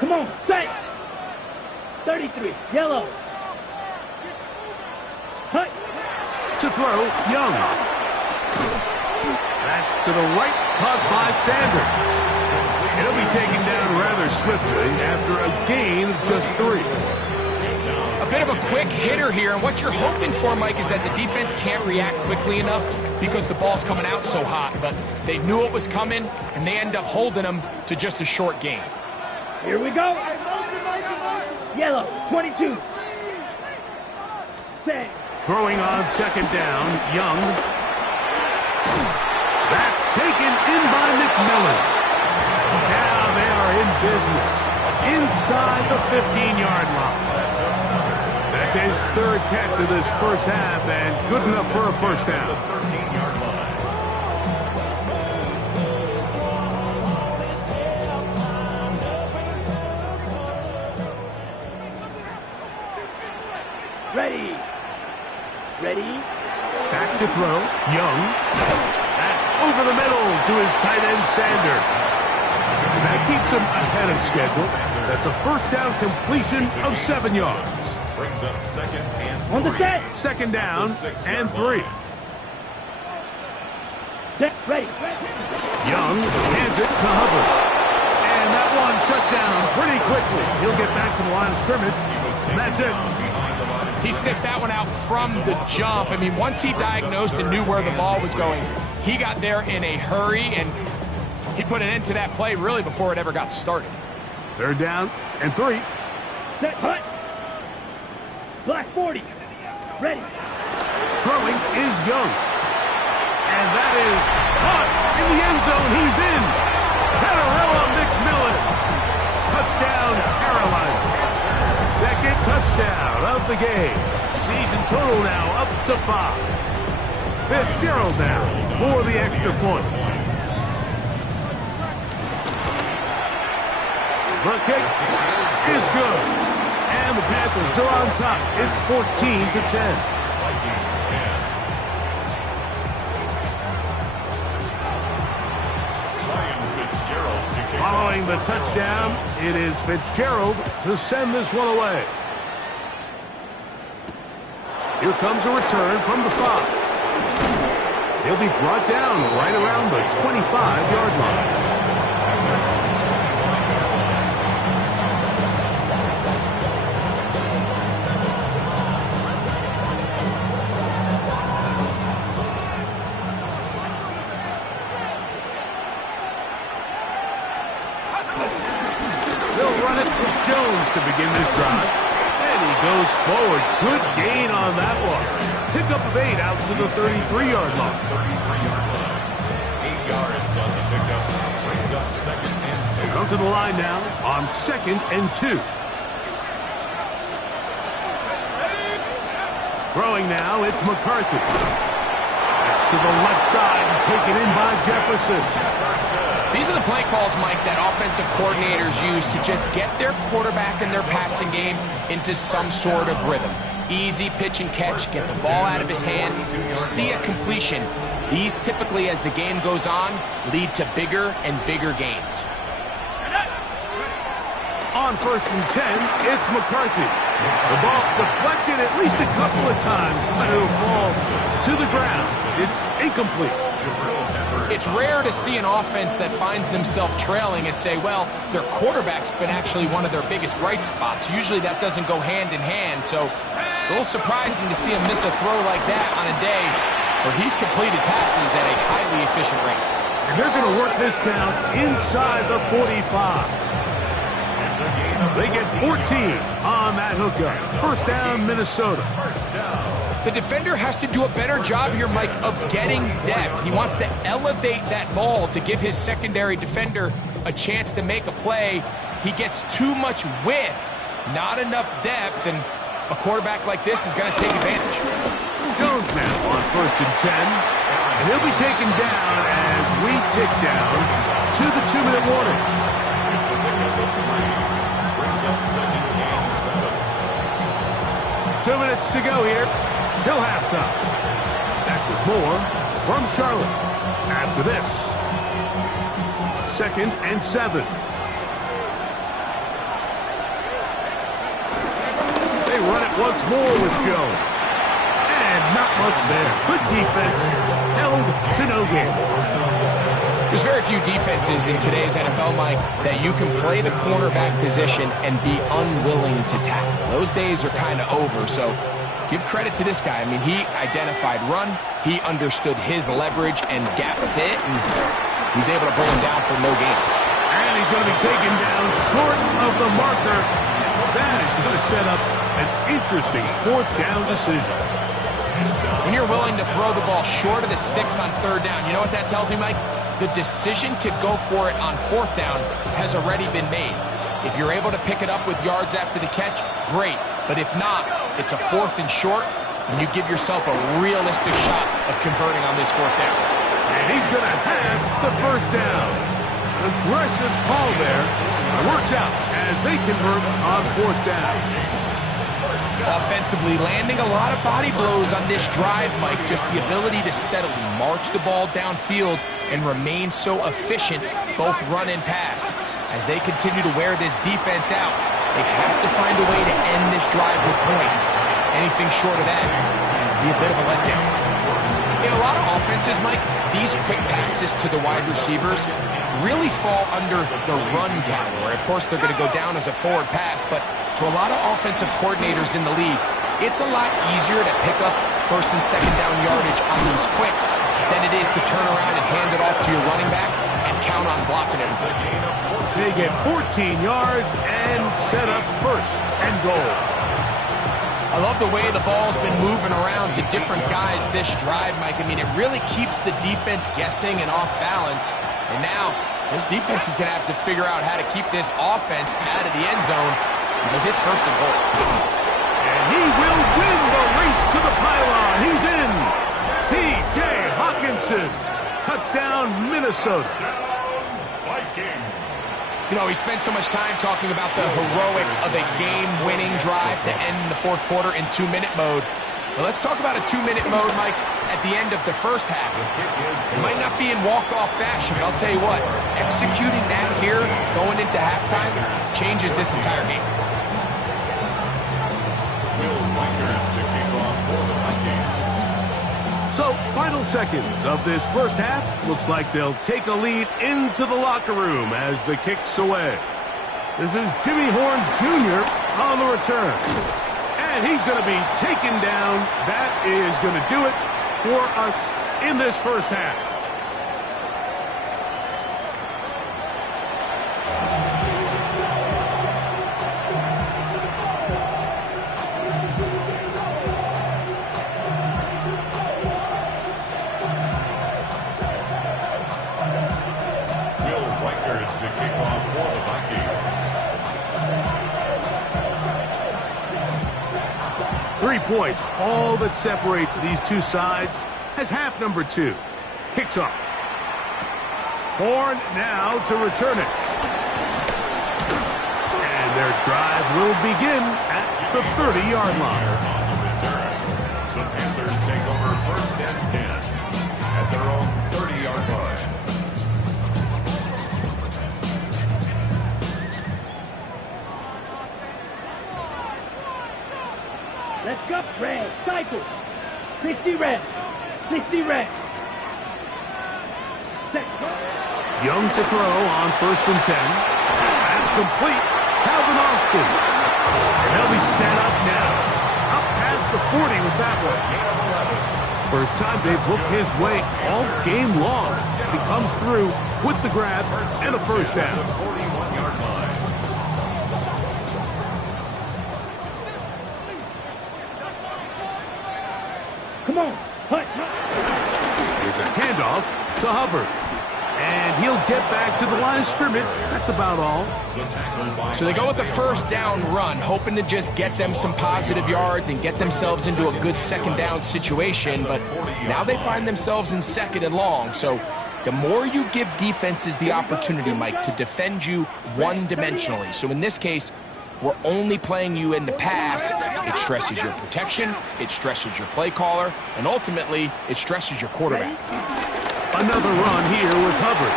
Come on, set. 33, yellow. Hut. To throw, Young. That's to the right, caught by Sanders. It'll be taken down rather swiftly after a gain of just 3. A bit of a quick hitter here, and what you're hoping for, Mike, is that the defense can't react quickly enough because the ball's coming out so hot. But they knew it was coming, and they end up holding them to just a short gain. Here we go. Yellow, 22. Set. Throwing on second down, Young. That's taken in by McMillan. Now they are in business inside the 15-yard line. That's his 3rd catch of this first half, and good enough for a first down. 13-yard line. Ready. Ready. Back to throw, Young. That's over the middle to his tight end, Sanders. That keeps him ahead of schedule. That's a first down completion of 7 yards. Brings up second and 3. On the set. Second down and 3. Set. Ready. Young hands it to Hubbard. And that one shut down pretty quickly. He'll get back to the line of scrimmage. And that's it. He sniffed that one out from the jump. I mean, once he diagnosed and knew where the ball was going, he got there in a hurry, and he put an end to that play really before it ever got started. 3rd down and 3. Set. Hut. Black 40. Ready. Throwing is Young. And that is caught in the end zone. He's in. Patterella McMillan. Touchdown, Carolina. 2nd touchdown of the game. Season total now up to 5. Fitzgerald now for the extra point. The kick is good. And the Panthers are on top. It's 14-10. Vikings 10. Ryan Fitzgerald to kick. Following the touchdown, it is Fitzgerald to send this one away. Here comes a return from the 5. He'll be brought down right around the 25-yard line. Jones to begin this drive. And he goes forward. Good gain on that one. Pickup of 8 out to the 33-yard line. 33-yard line. 8 yards on the pickup. Brings up second and 2. Come to the line now on 2nd and 2. Throwing now, it's McCarthy. That's to the left side and taken in by Jefferson. These are the play calls, Mike, that offensive coordinators use to just get their quarterback and their passing game into some sort of rhythm. Easy pitch and catch, get the ball out of his hand, see a completion. These typically, as the game goes on, lead to bigger and bigger gains. On 1st and 10, it's McCarthy. The ball's deflected at least a couple of times, but it'll fall to the ground. It's incomplete. It's rare to see an offense that finds themselves trailing and say, well, their quarterback's been actually one of their biggest bright spots. Usually that doesn't go hand in hand, so it's a little surprising to see him miss a throw like that on a day where he's completed passes at a highly efficient rate. And they're going to work this down inside the 45. They get 14 on that hookup. First down, Minnesota. The defender has to do a better job here, Mike, of getting depth. He wants to elevate that ball to give his secondary defender a chance to make a play. He gets too much width, not enough depth, and a quarterback like this is going to take advantage. Jones now on 1st and 10. And he'll be taken down as we tick down to the 2-minute warning. It's a pickup of 3. Brings up 2nd and 7. 2 minutes to go here till halftime. Back with more from Charlotte after this. 2nd and 7. They run it once more with Jones. And not much there. Good defense. Held to no gain. There's very few defenses in today's NFL, Mike, that you can play the cornerback position and be unwilling to tackle. Those days are kind of over, so give credit to this guy. I mean, he identified run, he understood his leverage and gap fit, and he's able to bring him down for no gain. And he's going to be taken down short of the marker. That is going to set up an interesting 4th down decision. When you're willing to throw the ball short of the sticks on 3rd down, you know what that tells me, Mike? The decision to go for it on 4th down has already been made. If you're able to pick it up with yards after the catch, great. But if not, it's a 4th and short, and you give yourself a realistic shot of converting on this 4th down. And he's going to have the 1st down. Aggressive call there. It works out as they convert on 4th down. Offensively, landing a lot of body blows on this drive, Mike. Just the ability to steadily march the ball downfield and remain so efficient, both run and pass. As they continue to wear this defense out, they have to find a way to end this drive with points. Anything short of that would be a bit of a letdown. In a lot of offenses, Mike, these quick passes to the wide receivers really fall under the run category. Of course, they're going to go down as a forward pass, but to a lot of offensive coordinators in the league, it's a lot easier to pick up 1st and 2nd down yardage on these quicks than it is to turn around and hand it off to your running back and count on blocking everything. They get 14 yards and set up 1st and goal. I love the way the ball's been moving around to different guys this drive, Mike. I mean, it really keeps the defense guessing and off balance. And now, this defense is going to have to figure out how to keep this offense out of the end zone because it's 1st and goal. And he will win the race to the pylon. He's in. T.J. Hawkinson. Touchdown, Minnesota. You know, he spent so much time talking about the heroics of a game-winning drive to end the 4th quarter in 2-minute mode. Well, let's talk about a 2-minute mode, Mike, at the end of the 1st half. It might not be in walk-off fashion, but I'll tell you what, executing that here, going into halftime, changes this entire game. So, final seconds of this 1st half. Looks like they'll take a lead into the locker room as the kick's away. This is Jimmy Horn Jr. on the return. And he's going to be taken down. That is going to do it for us in this 1st half. To kick off for the Vikings. 3 points, all that separates these two sides, as half number 2 kicks off. Horn now to return it. And their drive will begin at the 30-yard line. The Panthers take over 1st and 10 at their own 30-yard line. Let's go, red, cycle. 60 red, 60 red. Set. Young to throw on 1st and 10. That's complete. Calvin Austin. And they'll be set up now. Up past the 40 with that one. First time they've looked his way all game long. He comes through with the grab and a 1st down. 41-yard line. Come on, hut. Here's a handoff to Hubbard. And he'll get back to the line of scrimmage. That's about all. So they go with the first down run, hoping to just get them some positive yards and get themselves into a good second down situation. But now they find themselves in second and long. So the more you give defenses the opportunity, Mike, to defend you one-dimensionally. So in this case, we're only playing you in the pass. It stresses your protection, it stresses your play caller, and ultimately, it stresses your quarterback. Another run here with Hubbard.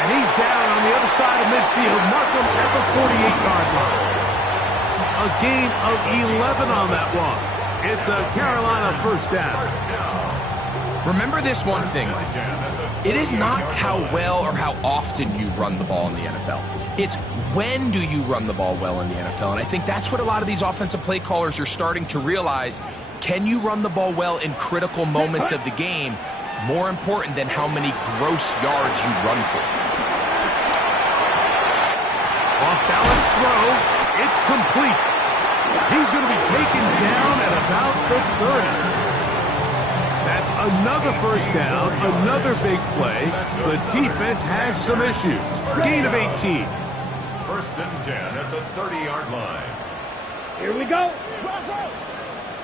And he's down on the other side of midfield. Markham at the 48-yard line. A gain of 11 on that one. It's a Carolina first down. Remember this one thing. It is not how well or how often you run the ball in the NFL. It's when do you run the ball well in the NFL. And I think that's what a lot of these offensive play callers are starting to realize. Can you run the ball well in critical moments of the game? More important than how many gross yards you run for. Off-balance throw. It's complete. He's going to be taken down at about the 30. That's another first down, another big play. The defense has some issues. Gain of 18. First and 10 at the 30-yard line. Here we go.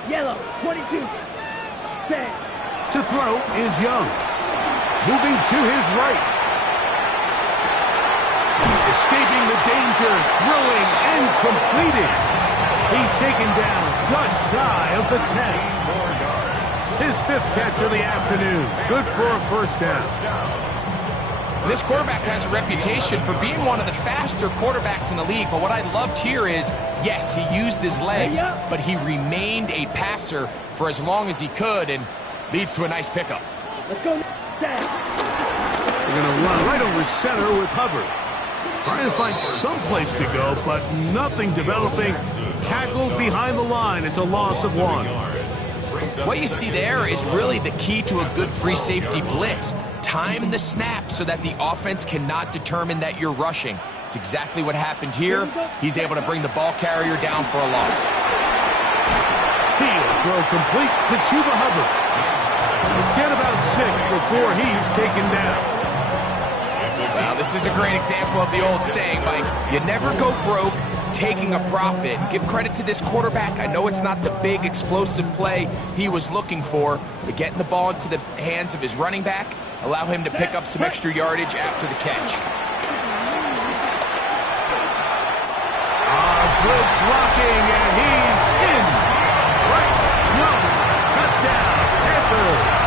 Yellow, 22. 10. To throw is Young. Moving to his right. Escaping the danger, throwing and completing. He's taken down just shy of the 10. His fifth catch of the afternoon. Good for a first down. This quarterback has a reputation for being one of the faster quarterbacks in the league, but what I loved here is, yes, he used his legs, but he remained a passer for as long as he could, and leads to a nice pickup. Let's go. They're going to run right over center with Hubbard. Trying to find some place to go, but nothing developing. Tackled behind the line. It's a loss of 1. What you see there is really the key to a good free safety blitz. Time the snap so that the offense cannot determine that you're rushing. It's exactly what happened here. He's able to bring the ball carrier down for a loss. He'll throw complete to Chuba Hubbard. Get about 6 before he's taken down. Well, this is a great example of the old saying, Mike. You never go broke taking a profit. Give credit to this quarterback. I know it's not the big explosive play he was looking for, but getting the ball into the hands of his running back, allow him to pick up some extra yardage after the catch. Good blocking, and he's in. Right, no, touchdown, Panthers.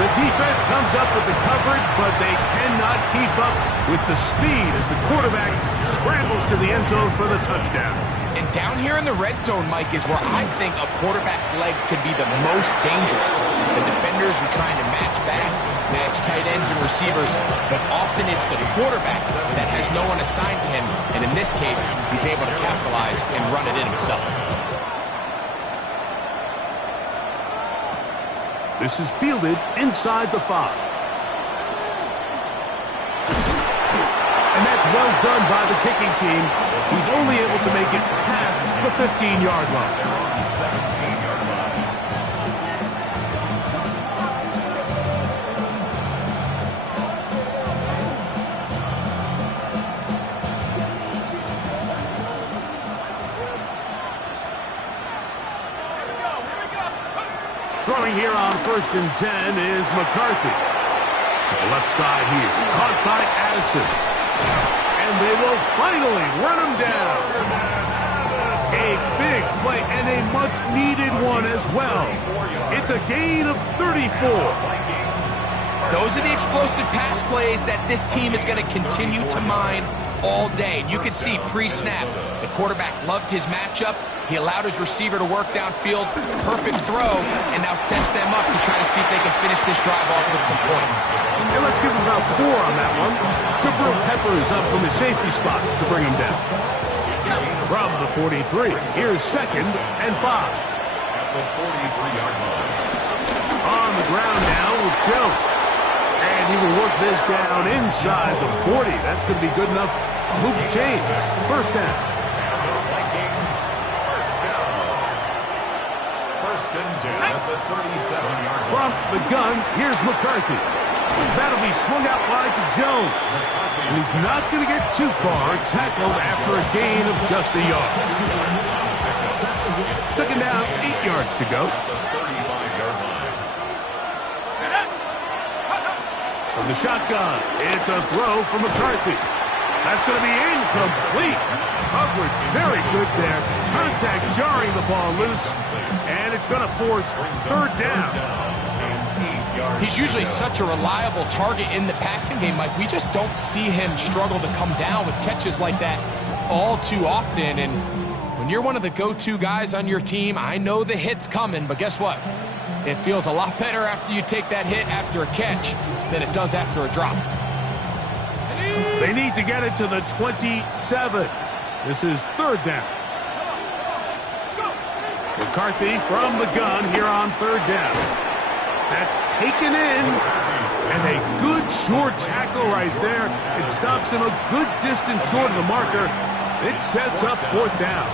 The defense comes up with the coverage, but they cannot keep up with the speed as the quarterback scrambles to the end zone for the touchdown. And down here in the red zone, Mike, is where I think a quarterback's legs could be the most dangerous. The defenders are trying to match backs, match tight ends and receivers, but often it's the quarterback that has no one assigned to him, and in this case, he's able to capitalize and run it in himself. This is fielded inside the 5. And that's well done by the kicking team. He's only able to make it past the 15-yard line. 17-yard line. Throwing here on first and 10 is McCarthy. To the left side here. Caught by Addison. And they will finally run him down. A big play and a much-needed one as well. It's a gain of 34. Those are the explosive pass plays that this team is going to continue to mine all day. And you can see pre-snap, the quarterback loved his matchup. He allowed his receiver to work downfield, perfect throw, and now sets them up to try to see if they can finish this drive off with some points. And let's give him about 4 on that one. Jabril Peppers up from his safety spot to bring him down. From the 43, here's second and 5. At the 43-yard line. On the ground now with Jones. And he will work this down inside the 40. That's going to be good enough to move the chains. First down. First and 10 at the 37-yard line. From the gun, here's McCarthy. That'll be swung out wide to Jones. And he's not going to get too far, tackled after a gain of just a yard. Second down, 8 yards to go. At the 35-yard line. From the shotgun, it's a throw for McCarthy. That's going to be incomplete. Coverage very good there. Contact jarring the ball loose. And it's going to force third down. He's usually such a reliable target in the passing game, Mike. We just don't see him struggle to come down with catches like that all too often. And when you're one of the go-to guys on your team, I know the hit's coming, but guess what? It feels a lot better after you take that hit after a catch than it does after a drop. They need to get it to the 27. This is third down. McCarthy from the gun here on third down. That's taken in, and a good short tackle right there. It stops him a good distance short of the marker. It sets up fourth down.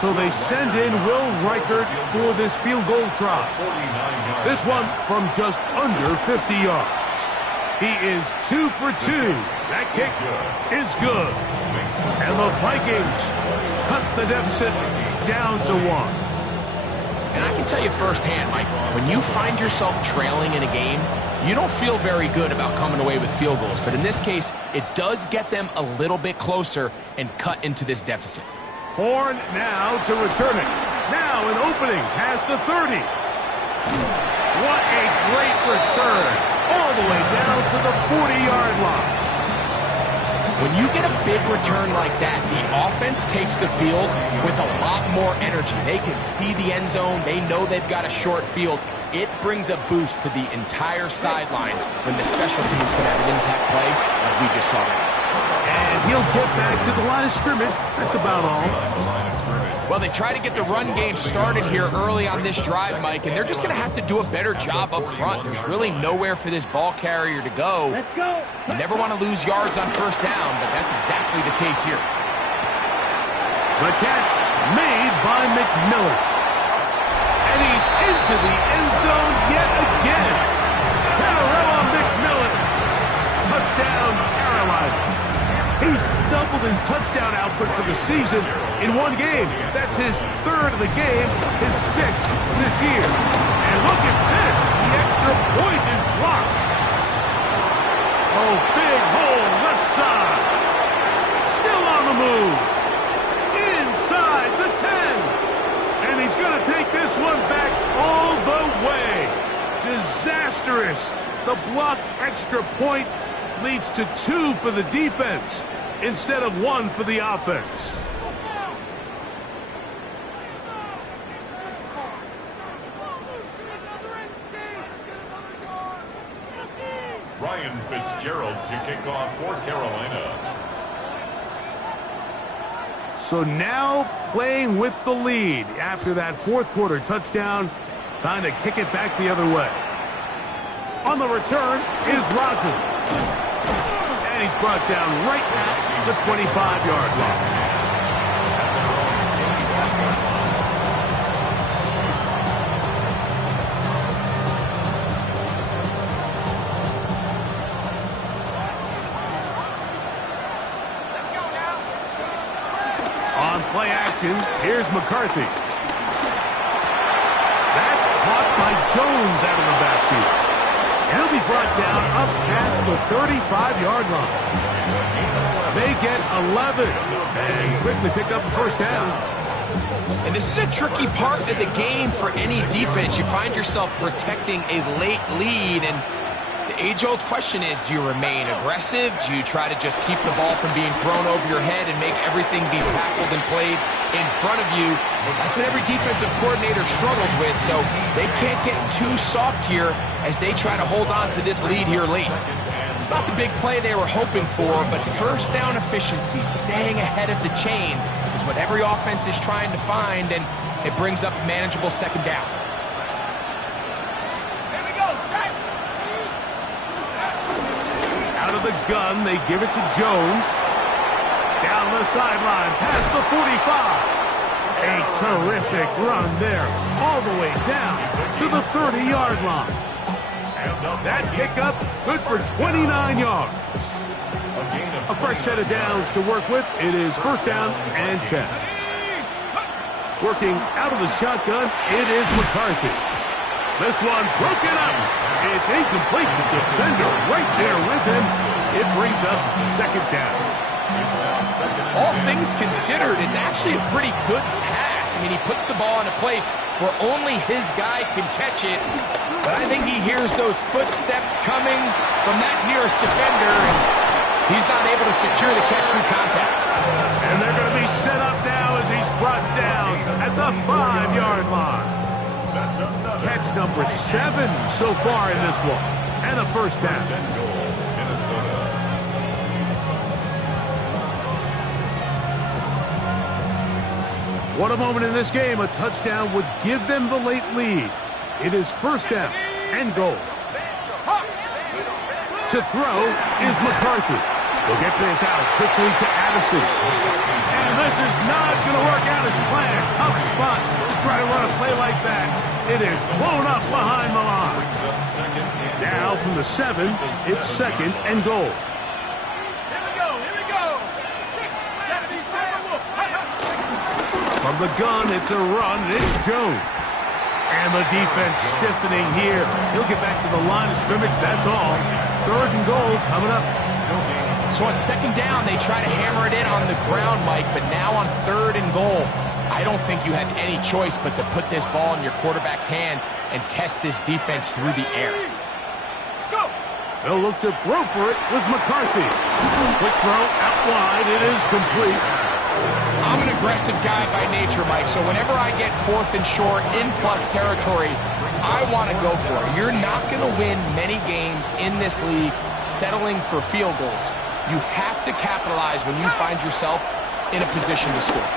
So they send in Will Reichert for this field goal try. This one from just under 50 yards. He is 2 for 2. That kick is good. And the Vikings cut the deficit down to 1. And I can tell you firsthand, Mike, when you find yourself trailing in a game, you don't feel very good about coming away with field goals. But in this case, it does get them a little bit closer and cut into this deficit. Horn now to return it. Now an opening past the 30. What a great return. All the way down to the 40-yard line. When you get a big return like that, the offense takes the field with a lot more energy. They can see the end zone. They know they've got a short field. It brings a boost to the entire sideline when the special teams can have an impact play like we just saw there. And he'll get back to the line of scrimmage. That's about all. Well, they try to get the run game started here early on this drive, Mike, and they're just going to have to do a better job up front. There's really nowhere for this ball carrier to go. You never want to lose yards on first down, but that's exactly the case here. The catch made by McMillan. And he's into the end zone yet again. Carolina McMillan. Touchdown, Carolina. He's doubled his touchdown output for the season in one game. That's his third of the game, his sixth this year. And look at this. The extra point is blocked. Oh, big hole left side. Still on the move. Inside the 10. And he's going to take this one back all the way. Disastrous. The blocked extra point leads to 2 for the defense instead of 1 for the offense. Ryan Fitzgerald to kick off for Carolina. So now playing with the lead after that fourth quarter touchdown, time to kick it back the other way. On the return is Rogers. And he's brought down right at the 25-yard line. On play action, here's McCarthy. That's caught by Jones out of the backfield. He'll be brought down up past the 35-yard line. They get 11 and quickly pick up the first down. And this is a tricky part of the game for any defense. You find yourself protecting a late lead, and the age-old question is, do you remain aggressive? Do you try to just keep the ball from being thrown over your head and make everything be tackled and played in front of you? That's what every defensive coordinator struggles with, so they can't get too soft here as they try to hold on to this lead here late. It's not the big play they were hoping for, but first down efficiency, staying ahead of the chains, is what every offense is trying to find, and it brings up manageable second down. Out of the gun, they give it to Jones. Down the sideline, past the 45. A terrific run there, all the way down to the 30-yard line. That pickup, good for 29 yards. A fresh set of downs to work with. It is first down and 10. Working out of the shotgun, it is McCarthy. This one broken up. It's incomplete. The defender right there with him. It brings up second down. All things considered, it's actually a pretty good pass. I mean, he puts the ball in a place where only his guy can catch it. But I think he hears those footsteps coming from that nearest defender, and he's not able to secure the catch through contact. And they're going to be set up now as he's brought down at the 5-yard line. Catch number 7 so far in this one. And a first down. What a moment in this game. A touchdown would give them the late lead. It is first down and goal. To throw is McCarthy. He'll get this out quickly to Addison. And this is not going to work out as planned. Tough spot to try to run a play like that. It is blown up behind the line. Now from the 7, it's second and goal. Here we go. 6, 7, 7. From the gun, it's a run. It's Jones. And the defense stiffening here. He'll get back to the line of scrimmage, that's all. Third and goal coming up. So on second down, they try to hammer it in on the ground, Mike, but now on third and goal, I don't think you had any choice but to put this ball in your quarterback's hands and test this defense through the air. Let's go. They'll look to throw for it with McCarthy. Quick throw out wide. It is complete. I'm an aggressive guy by nature, Mike, so whenever I get fourth and short in plus territory, I want to go for it. You're not going to win many games in this league settling for field goals. You have to capitalize when you find yourself in a position to score.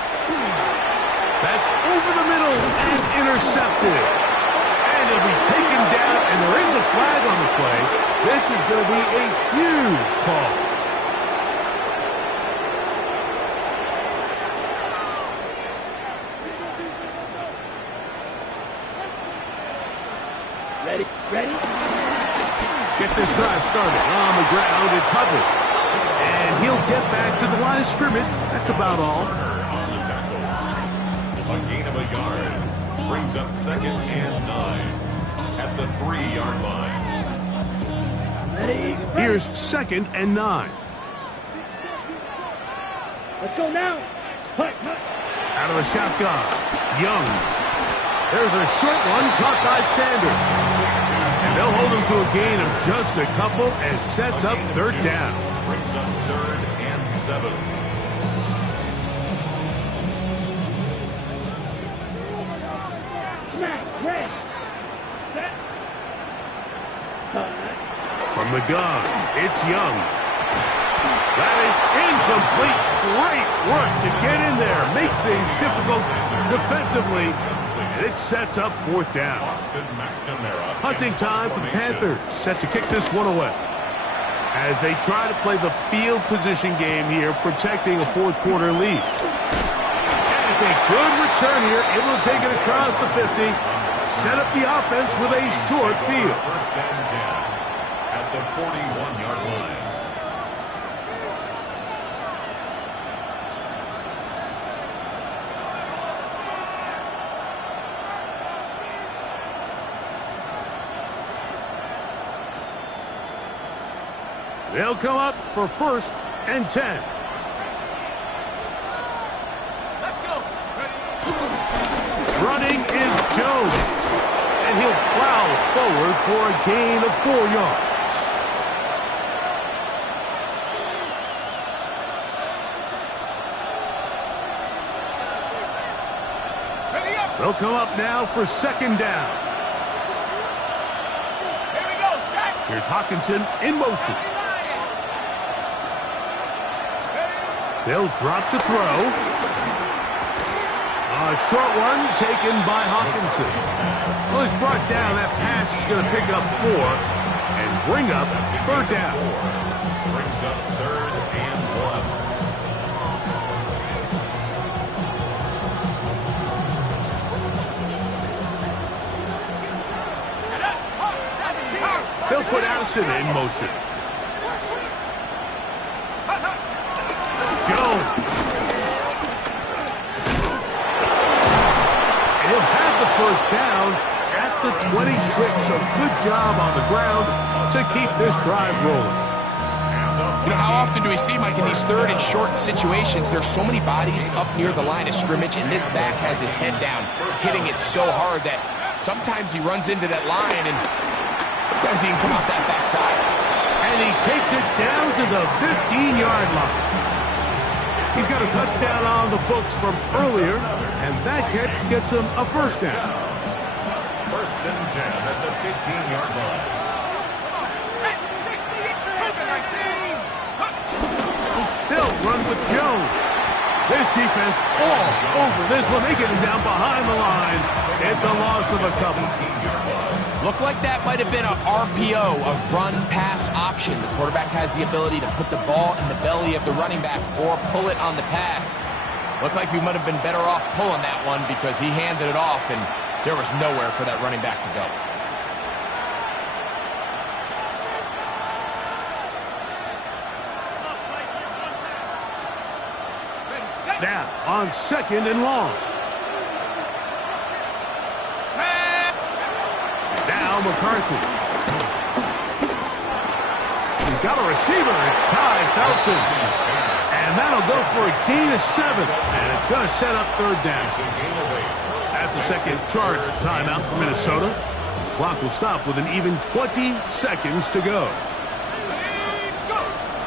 That's over the middle and intercepted. And he'll be taken down, and there is a flag on the play. This is going to be a huge call. Ready? Get this drive started. On the ground, it's Hubbard. And he'll get back to the line of scrimmage. That's about all. On the tackle. A gain of a yard brings up second and 9 at the 3-yard line. Ready? Here's second and 9. Let's go now. Hut. Out of the shotgun. Young. There's a short one caught by Sanders. And they'll hold him to a gain of just a couple and sets up third down. Brings up third and 7. Ready. Set. From the gun, it's Young. That is incomplete. Great work to get in there, make things difficult defensively. And it sets up fourth down. Hunting time for the Panthers. Set to kick this one away. As they try to play the field position game here, protecting a fourth quarter lead. And it's a good return here, able to take it across the 50. Set up the offense with a short field. First and 10 at the 41-yard line. They'll come up for first and 10. Let's go. Running is Jones. And he'll plow forward for a gain of 4 yards. Ready up. They'll come up now for second down. Here we go. Set. Here's Hawkinson in motion. They'll drop to throw. A short one taken by Hawkinson. Well, he's brought down. That pass is going to pick up 4 and bring up third down. Brings up third and 1. Dawson in motion. Jones. He'll have the first down at the 26. So good job on the ground to keep this drive rolling. You know, how often do we see, Mike, in these third and short situations, there's so many bodies up near the line of scrimmage, and this back has his head down, hitting it so hard that sometimes he runs into that line, and sometimes he can come out that backside. And he takes it down to the 15-yard line. He's got a touchdown on the books from earlier, and that catch gets him a first down. First and 10 at the 15-yard line. They'll run with Jones. This defense all over this one. They get him down behind the line. It's a loss of a couple. Looked like that might have been a RPO, a run-pass option. The quarterback has the ability to put the ball in the belly of the running back or pull it on the pass. Looked like we might have been better off pulling that one because he handed it off, and there was nowhere for that running back to go. Now on second and long. Now McCarthy. He's got a receiver. It's Ty Felton. And that'll go for a gain of 7. And it's going to set up third down. That's a second charge timeout for Minnesota. Clock will stop with an even 20 seconds to go.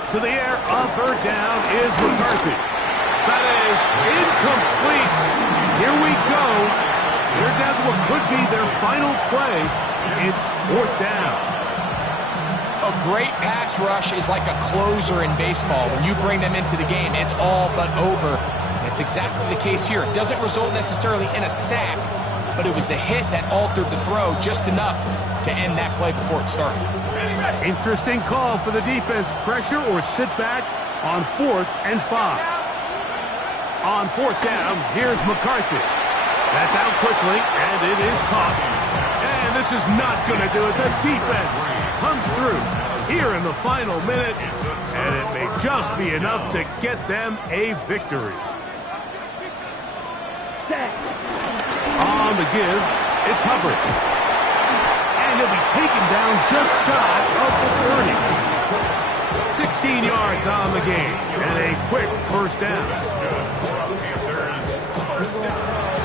To the air on third down is McCarthy. That is incomplete. Here we go. They're down to what could be their final play. It's fourth down. A great pass rush is like a closer in baseball. When you bring them into the game, it's all but over. That's exactly the case here. It doesn't result necessarily in a sack, but it was the hit that altered the throw just enough to end that play before it started. Interesting call for the defense. Pressure or sit back on 4th and 5. On fourth down, here's McCarthy. That's out quickly, and it is caught. And this is not going to do it. The defense comes through here in the final minute, and it may just be enough to get them a victory. On the give, it's Hubbard. And he'll be taken down just shy of the 30. 16 yards on the game, and a quick first down.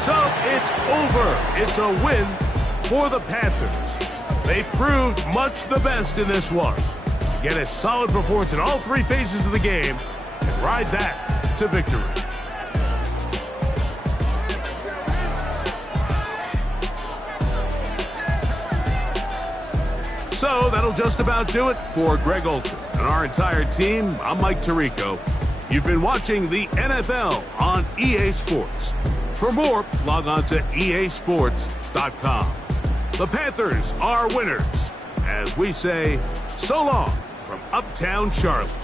So it's over. It's a win for the Panthers. They proved much the best in this one. Get a solid performance in all 3 phases of the game and ride that to victory. So that'll just about do it for Greg Olson and our entire team. I'm Mike Tirico. You've been watching the NFL on EA Sports. For more, log on to easports.com. The Panthers are winners. As we say, so long from Uptown Charlotte.